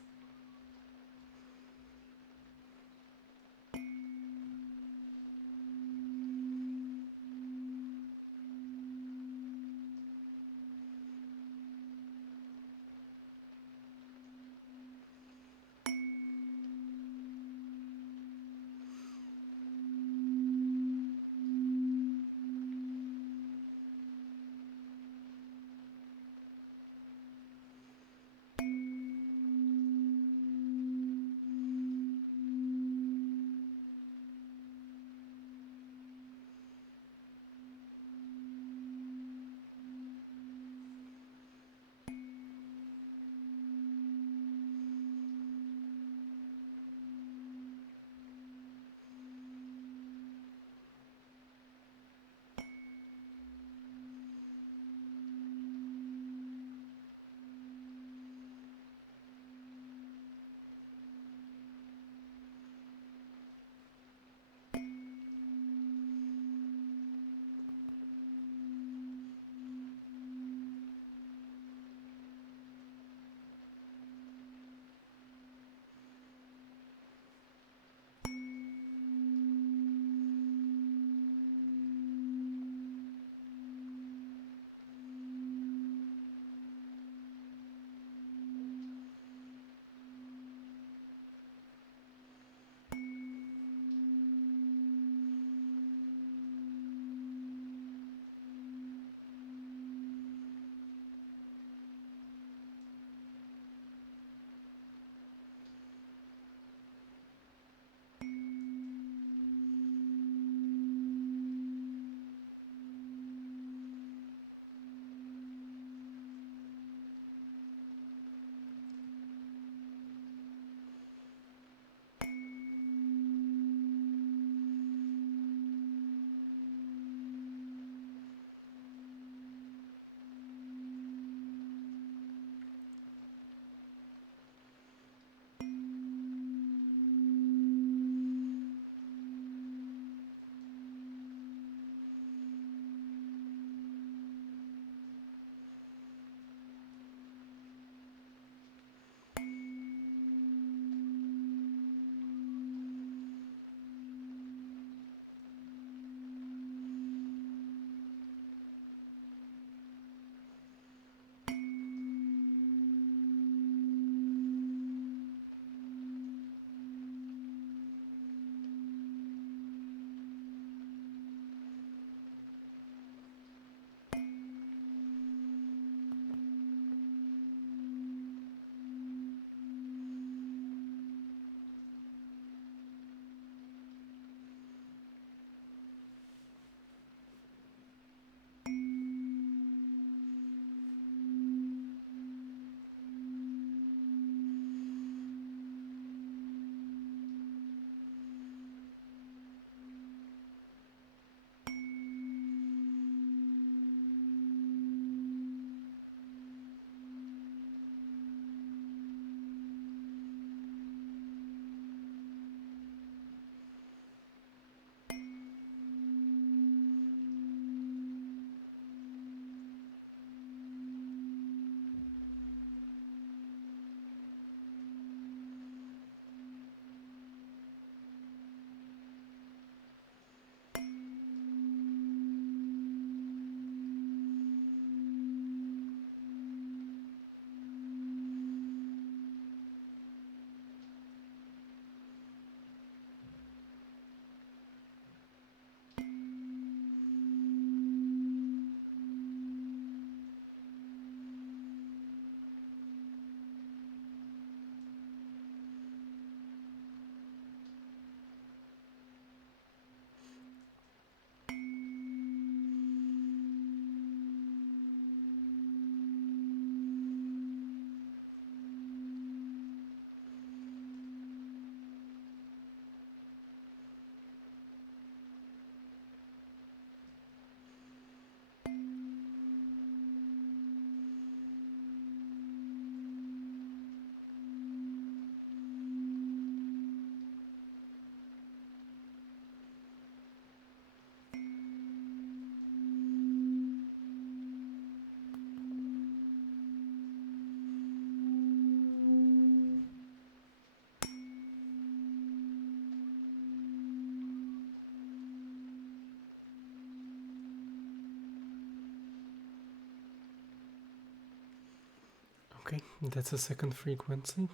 That's a second frequency.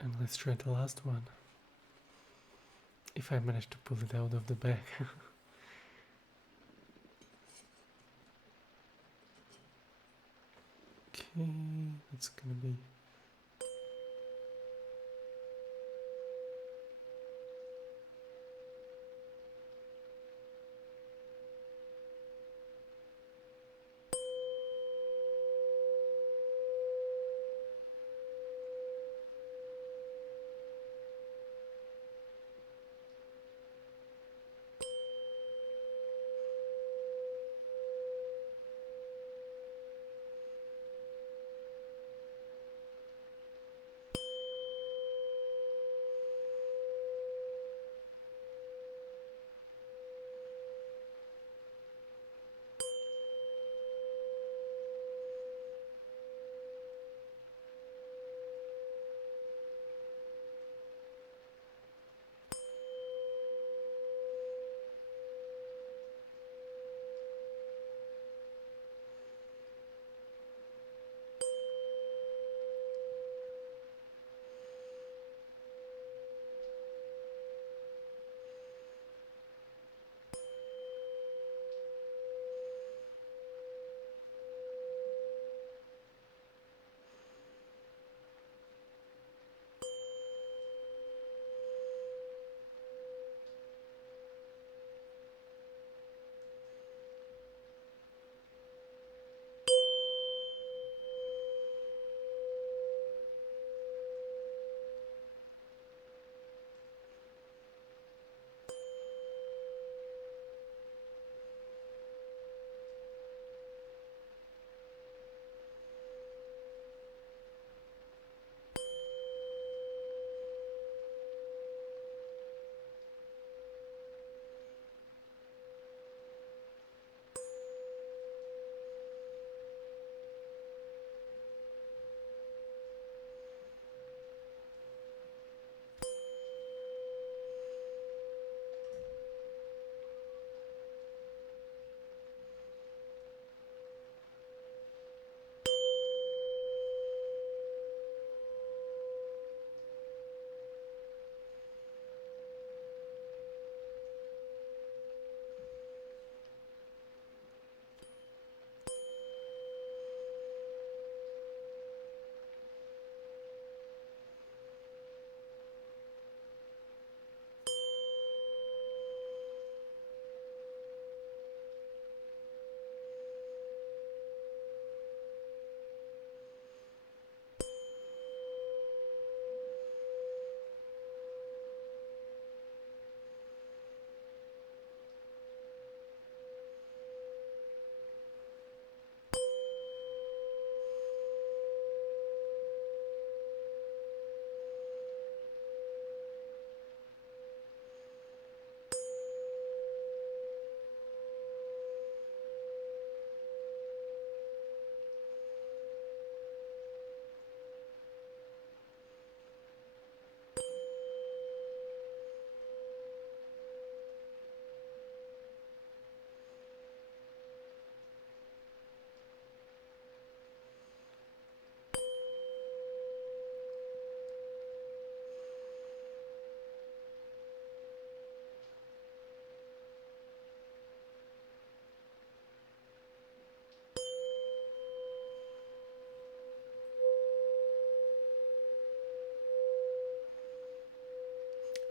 And let's try the last one. If I manage to pull it out of the bag. Okay, it's gonna be...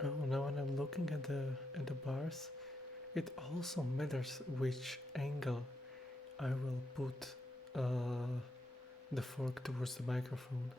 Oh, now when I'm looking at the bars, it also matters which angle I will put the fork towards the microphone.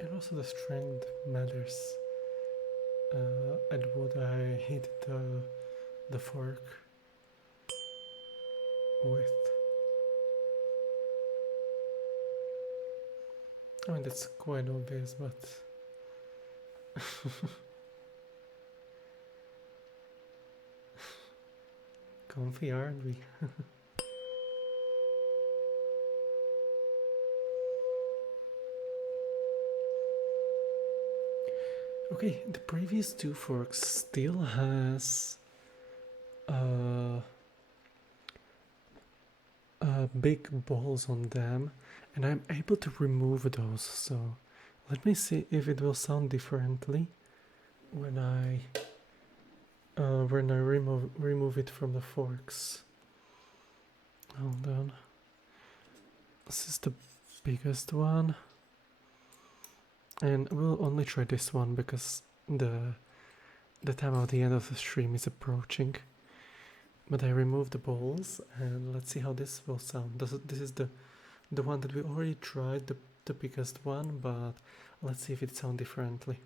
And also the strength matters. At what I hit the fork with. I mean, that's quite obvious, but comfy, aren't we? Okay, the previous two forks still has big balls on them, and I'm able to remove those. So let me see if it will sound differently when I remove it from the forks. Hold on. This is the biggest one, and we'll only try this one because the time of the end of the stream is approaching. But I removed the balls, and let's see how this will sound. This is the one that we already tried, the biggest one, but let's see if it sounds differently.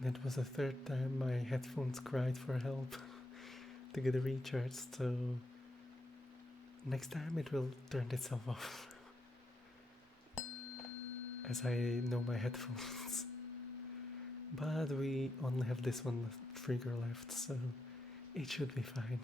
That was the third time my headphones cried for help to get recharged, so next time it will turn itself off as I know my headphones. But we only have this one trigger left, so it should be fine.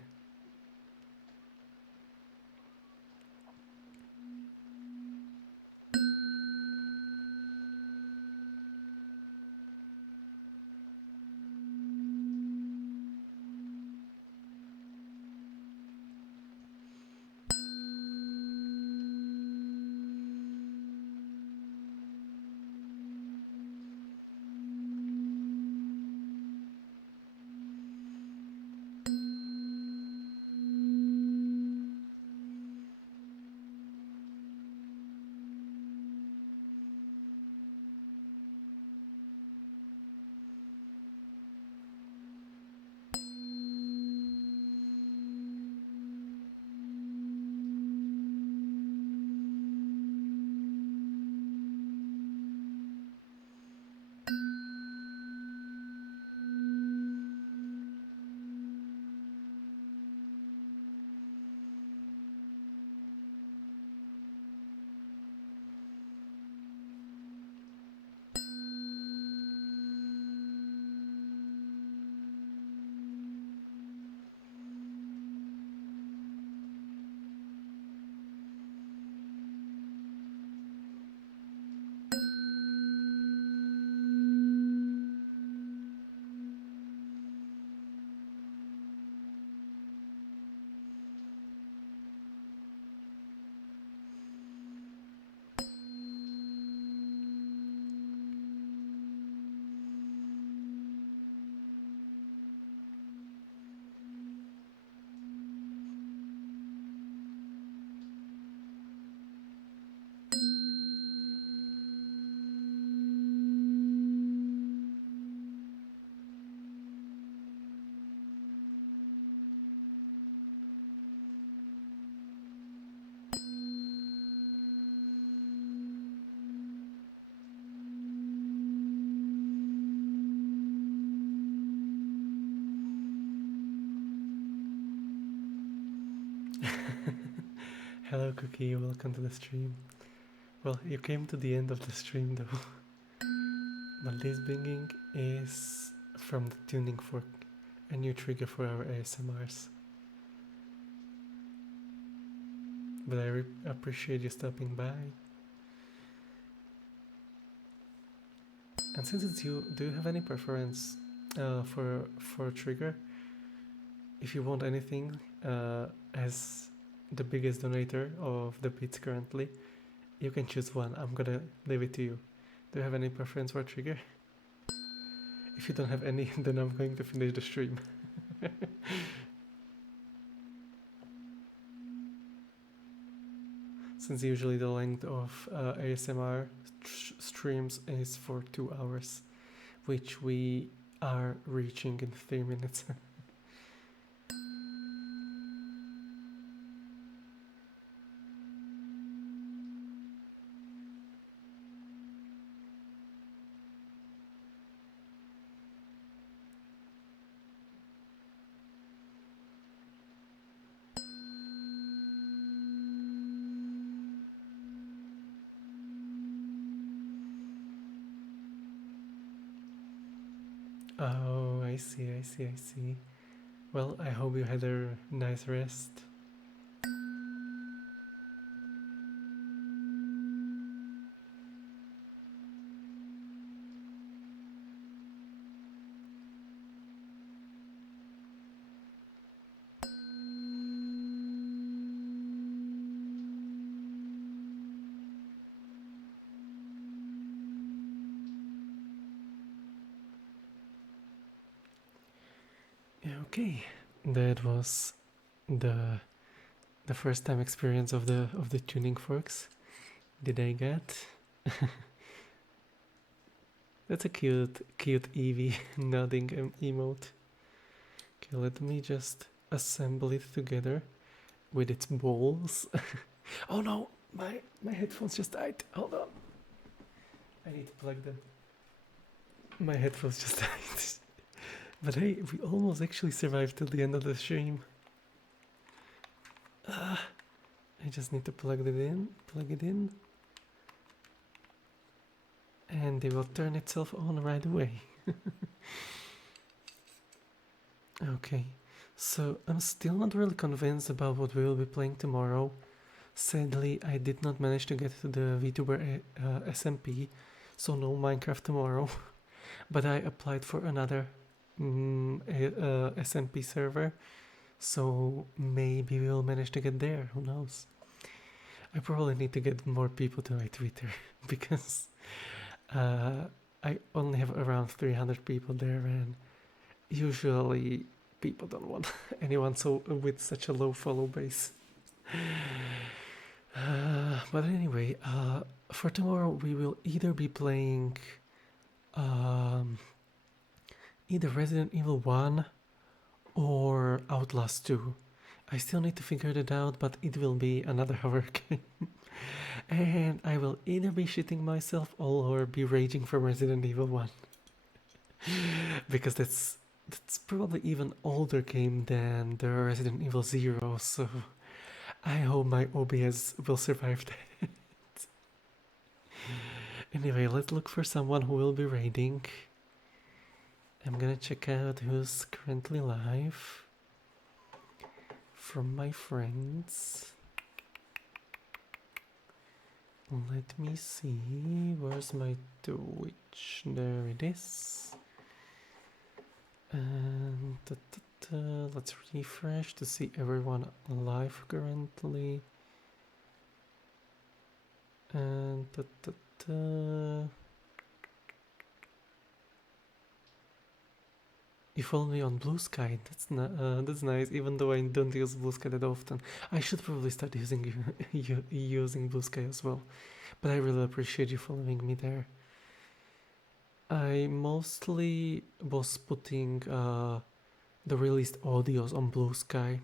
Hello Cookie, welcome to the stream. Well, you came to the end of the stream though. But this binging is from the tuning fork, a new trigger for our ASMRs. But I appreciate you stopping by. And since it's you, do you have any preference for trigger? If you want anything as the biggest donator of the bits currently, you can choose one. I'm gonna leave it to you. Do you have any preference for trigger? If you don't have any, then I'm going to finish the stream. Since usually the length of ASMR streams is for 2 hours, which we are reaching in 3 minutes. Oh, I see. Well, I hope you had a nice rest. Okay, that was the first time experience of the tuning forks. Did I get? That's a cute Eevee nodding emote. Okay, let me just assemble it together with its balls. Oh no, my headphones just died. Hold on, I need to plug them. My headphones just died. But hey, we almost actually survived till the end of the stream. I just need to plug it in, and it will turn itself on right away. Okay, so I'm still not really convinced about what we will be playing tomorrow. Sadly, I did not manage to get to the VTuber SMP, so no Minecraft tomorrow. But I applied for another SMP server, so maybe we'll manage to get there. Who knows? I probably need to get more people to my Twitter because I only have around 300 people there, and usually people don't want anyone so with such a low follow base. But anyway, for tomorrow we will either be playing either Resident Evil 1 or Outlast 2. I still need to figure that out, but it will be another horror game. And I will either be shitting myself or be raging from Resident Evil 1. Because that's probably even older game than the Resident Evil 0, so I hope my OBS will survive that. Anyway, let's look for someone who will be raiding. I'm gonna check out who's currently live from my friends. Let me see, where's my Twitch? There it is. And let's refresh to see everyone live currently. And you follow me on Blue Sky. That's nice. Even though I don't use Blue Sky that often, I should probably start using using Blue Sky as well. But I really appreciate you following me there. I mostly was putting the released audios on Blue Sky,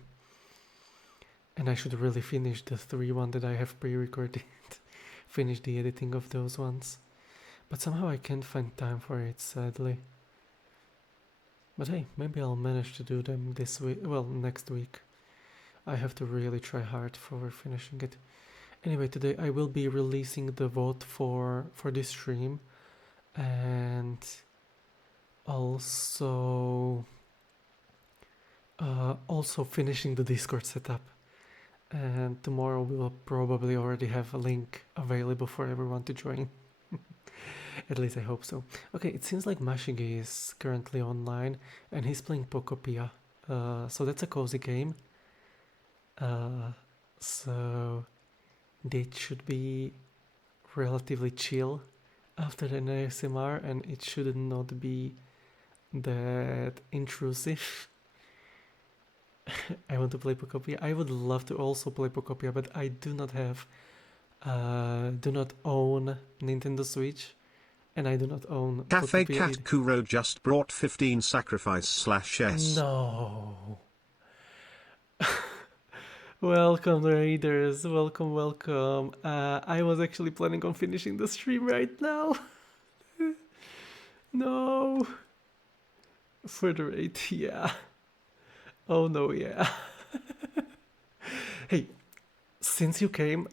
and I should really finish the 3 that I have pre-recorded. Finish the editing of those ones, but somehow I can't find time for it, sadly. But hey, maybe I'll manage to do them this week, well, next week. I have to really try hard for finishing it. Anyway, today I will be releasing the VOD for this stream, and also finishing the Discord setup. And tomorrow we will probably already have a link available for everyone to join. At least I hope so. Okay, it seems like Mashigi is currently online and he's playing Pokopia. So that's a cozy game. So that should be relatively chill after an ASMR, and it should not be that intrusive. I want to play Pokopia. I would love to also play Pokopia, but I do not own Nintendo Switch, and I do not own Cafe Pokopia Cat Kuro just brought 15 sacrifice/s. No. Welcome, raiders. Welcome, welcome. I was actually planning on finishing the stream right now. No. For the raid, yeah. Oh no, yeah. Hey, since you came,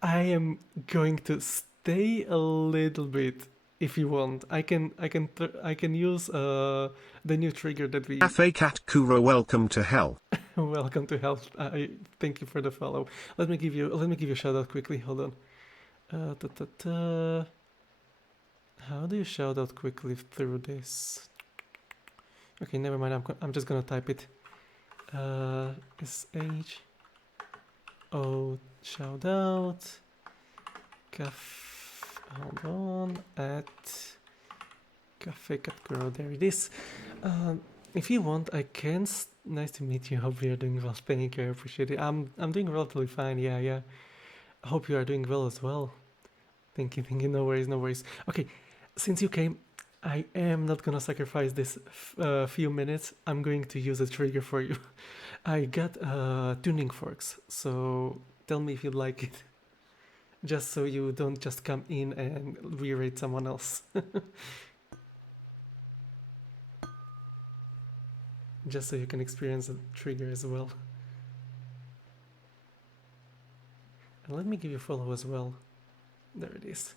I am going to stay a little bit if you want. I can use the new trigger that we Cafe Cat Kuro, welcome to hell. welcome to hell. I thank you for the follow. Let me give you a shout out quickly. Hold on. How do you shout out quickly through this? Okay, never mind. I'm just gonna type it. SHO shout out. Hold on, at Cafe Cat Girl. There it is. If you want, I can. Nice to meet you. Hope you're doing well. Thank you. I appreciate it. I'm doing relatively fine. Yeah. I hope you are doing well as well. Thank you. No worries. Okay, since you came, I am not gonna sacrifice this few minutes. I'm going to use a trigger for you. I got tuning forks, so tell me if you'd like it. Just so you don't just come in and re-rate someone else. Just so you can experience the trigger as well. And let me give you a follow as well. There it is.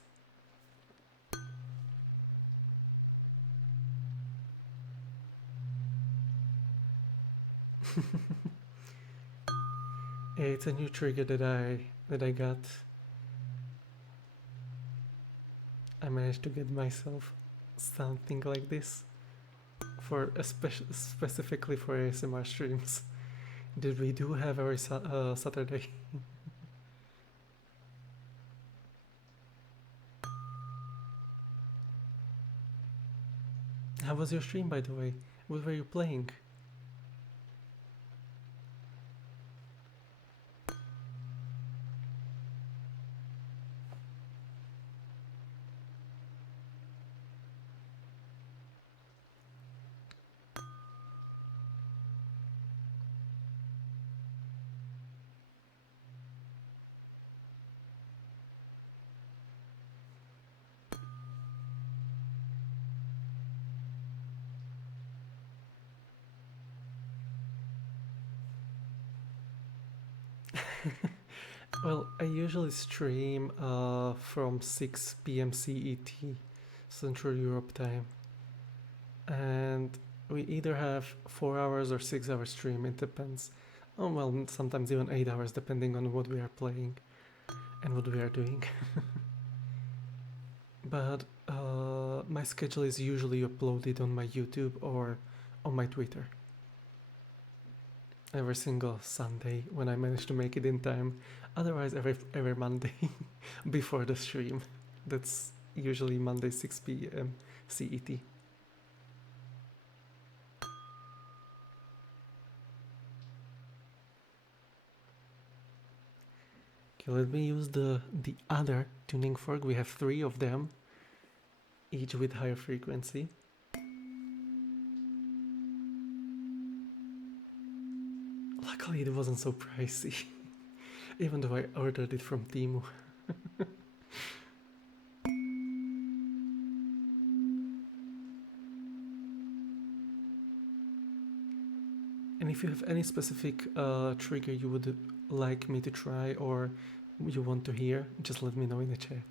It's a new trigger that I got. I managed to get myself something like this for specifically for ASMR streams that we do have every Saturday. How was your stream, by the way? What were you playing? Well, I usually stream from 6 p.m. CET, Central Europe time. And we either have 4 hours or 6 hour stream, it depends. Oh, well, sometimes even 8 hours, depending on what we are playing and what we are doing. But my schedule is usually uploaded on my YouTube or on my Twitter. Every single Sunday when I manage to make it in time. Otherwise, every Monday before the stream. That's usually Monday 6 p.m. CET. Okay, let me use the other tuning fork. We have 3 of them, each with higher frequency. Luckily, it wasn't so pricey, even though I ordered it from Temu. And if you have any specific trigger you would like me to try or you want to hear, just let me know in the chat.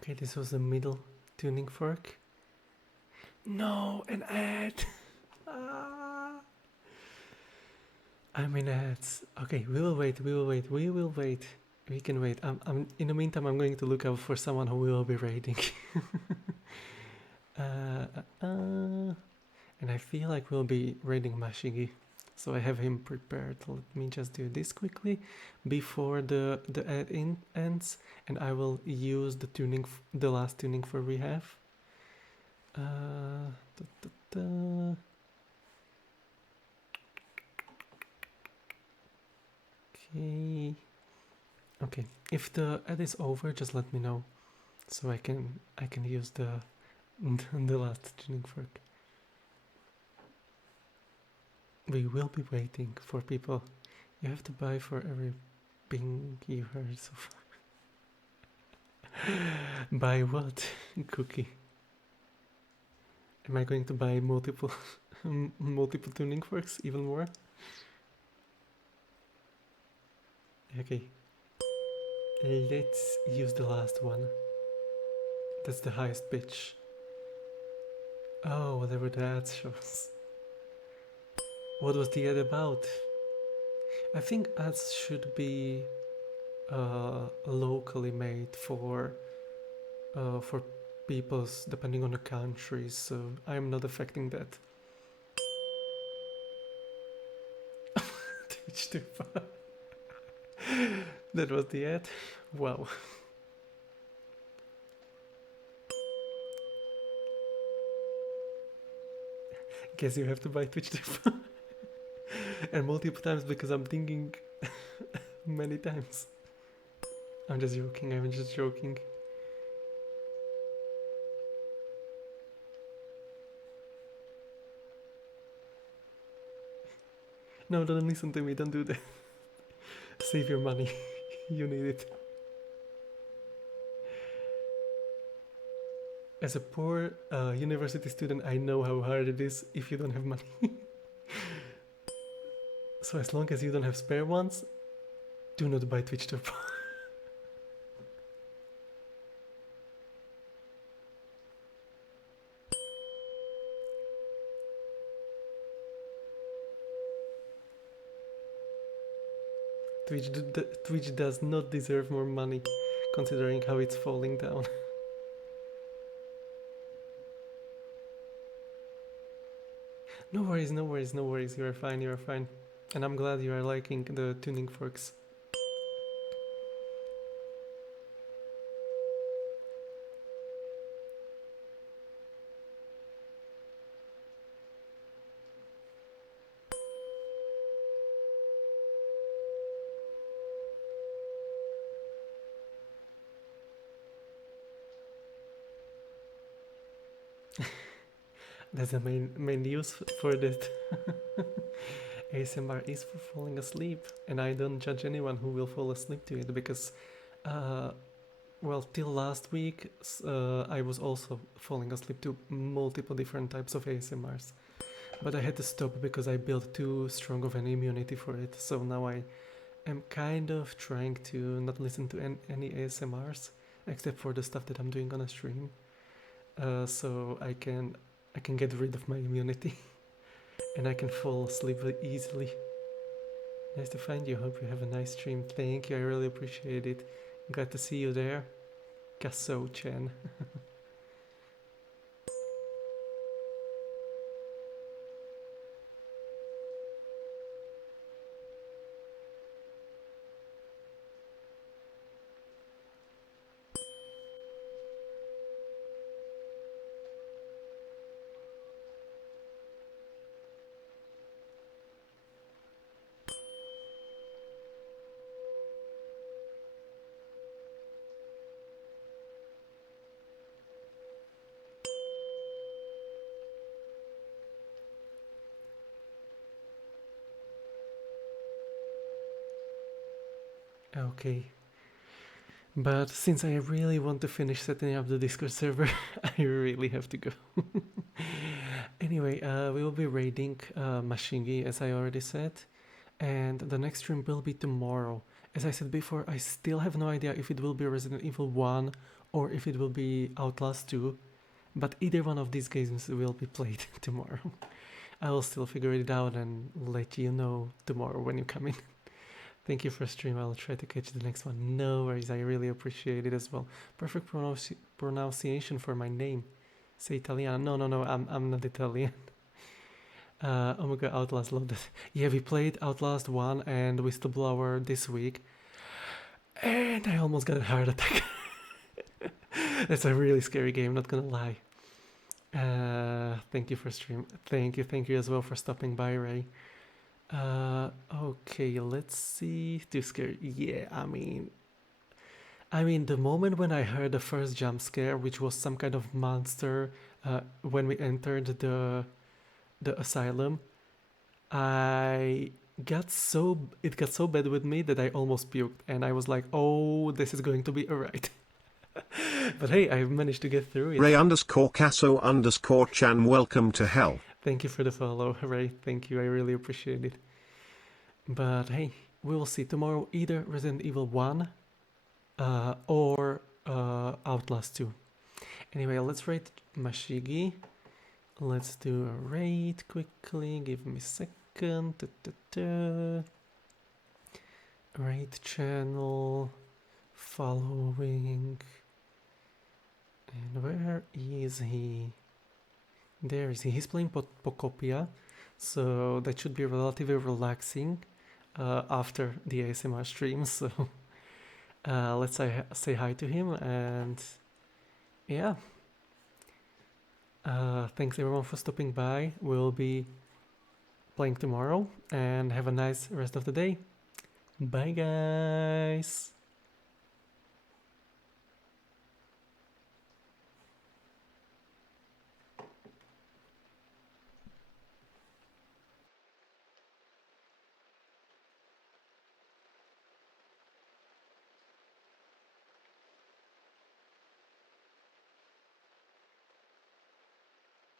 Okay, this was the middle tuning fork. No, an ad! Ah. I'm in ads. Okay, we will wait, we will wait, we will wait. We can wait. In the meantime, I'm going to look out for someone who will be raiding. And I feel like we'll be raiding Mashigi. So I have him prepared. Let me just do this quickly before the ad ends, and I will use the tuning, the last tuning for we have. Okay. Okay. If the ad is over, just let me know, so I can use the the last tuning fork. We will be waiting for people. You have to buy for every ping you heard so far. Buy what? Cookie. Am I going to buy multiple multiple tuning forks even more? Okay. Let's use the last one. That's the highest pitch. Oh, whatever the ad shows. What was the ad about? I think ads should be locally made for people's depending on the countries, so I'm not affecting that. Twitch too far. That was the ad. Wow. Guess you have to buy Twitch too far. And multiple times because I'm thinking many times. I'm just joking, I'm just joking. No, don't listen to me, don't do that. Save your money, you need it. As a poor university student, I know how hard it is if you don't have money. So as long as you don't have spare ones, do not buy Twitch Turbo. Twitch does not deserve more money, considering how it's falling down. No worries, no worries, no worries, you are fine, you are fine. And I'm glad you are liking the tuning forks. That's the main use for that. ASMR is for falling asleep, and I don't judge anyone who will fall asleep to it because, well, till last week I was also falling asleep to multiple different types of ASMRs, but I had to stop because I built too strong of an immunity for it. So now I am kind of trying to not listen to any ASMRs, except for the stuff that I'm doing on a stream. So I can get rid of my immunity and I can fall asleep easily. Nice to find you. Hope you have a nice stream. Thank you. I really appreciate it. Glad to see you there. Kaso-chan. Okay. But since I really want to finish setting up the Discord server, I really have to go. Anyway, we will be raiding Mashingi, as I already said, and the next stream will be tomorrow. As I said before, I still have no idea if it will be Resident Evil 1 or if it will be Outlast 2, but either one of these games will be played tomorrow. I will still figure it out and let you know tomorrow when you come in. Thank you for stream. I'll try to catch the next one. No worries. I really appreciate it as well. Perfect pronunciation for my name. Say Italiano. No. I'm not Italian. Omega Outlast loaded. Yeah, we played Outlast 1 and Whistleblower this week. And I almost got a heart attack. That's a really scary game, not gonna lie. Thank you for stream. Thank you as well for stopping by, Ray. Okay, let's see. Too scary. Yeah, I mean, the moment when I heard the first jump scare, which was some kind of monster, when we entered the asylum, it got so bad with me that I almost puked, and I was like, oh, this is going to be alright. But hey, I managed to get through it. Ray_Casso_Chan, welcome to hell. Thank you for the follow, Ray. Thank you, I really appreciate it. But hey, we will see tomorrow either Resident Evil 1 or Outlast 2. Anyway, let's raid Mashigi. Let's do a raid quickly. Give me a second. Raid channel. Following. And where is he? There is he. He's playing Pocopia, so that should be relatively relaxing after the ASMR stream. So let's say hi to him, and yeah. Thanks everyone for stopping by. We'll be playing tomorrow, and have a nice rest of the day. Bye guys!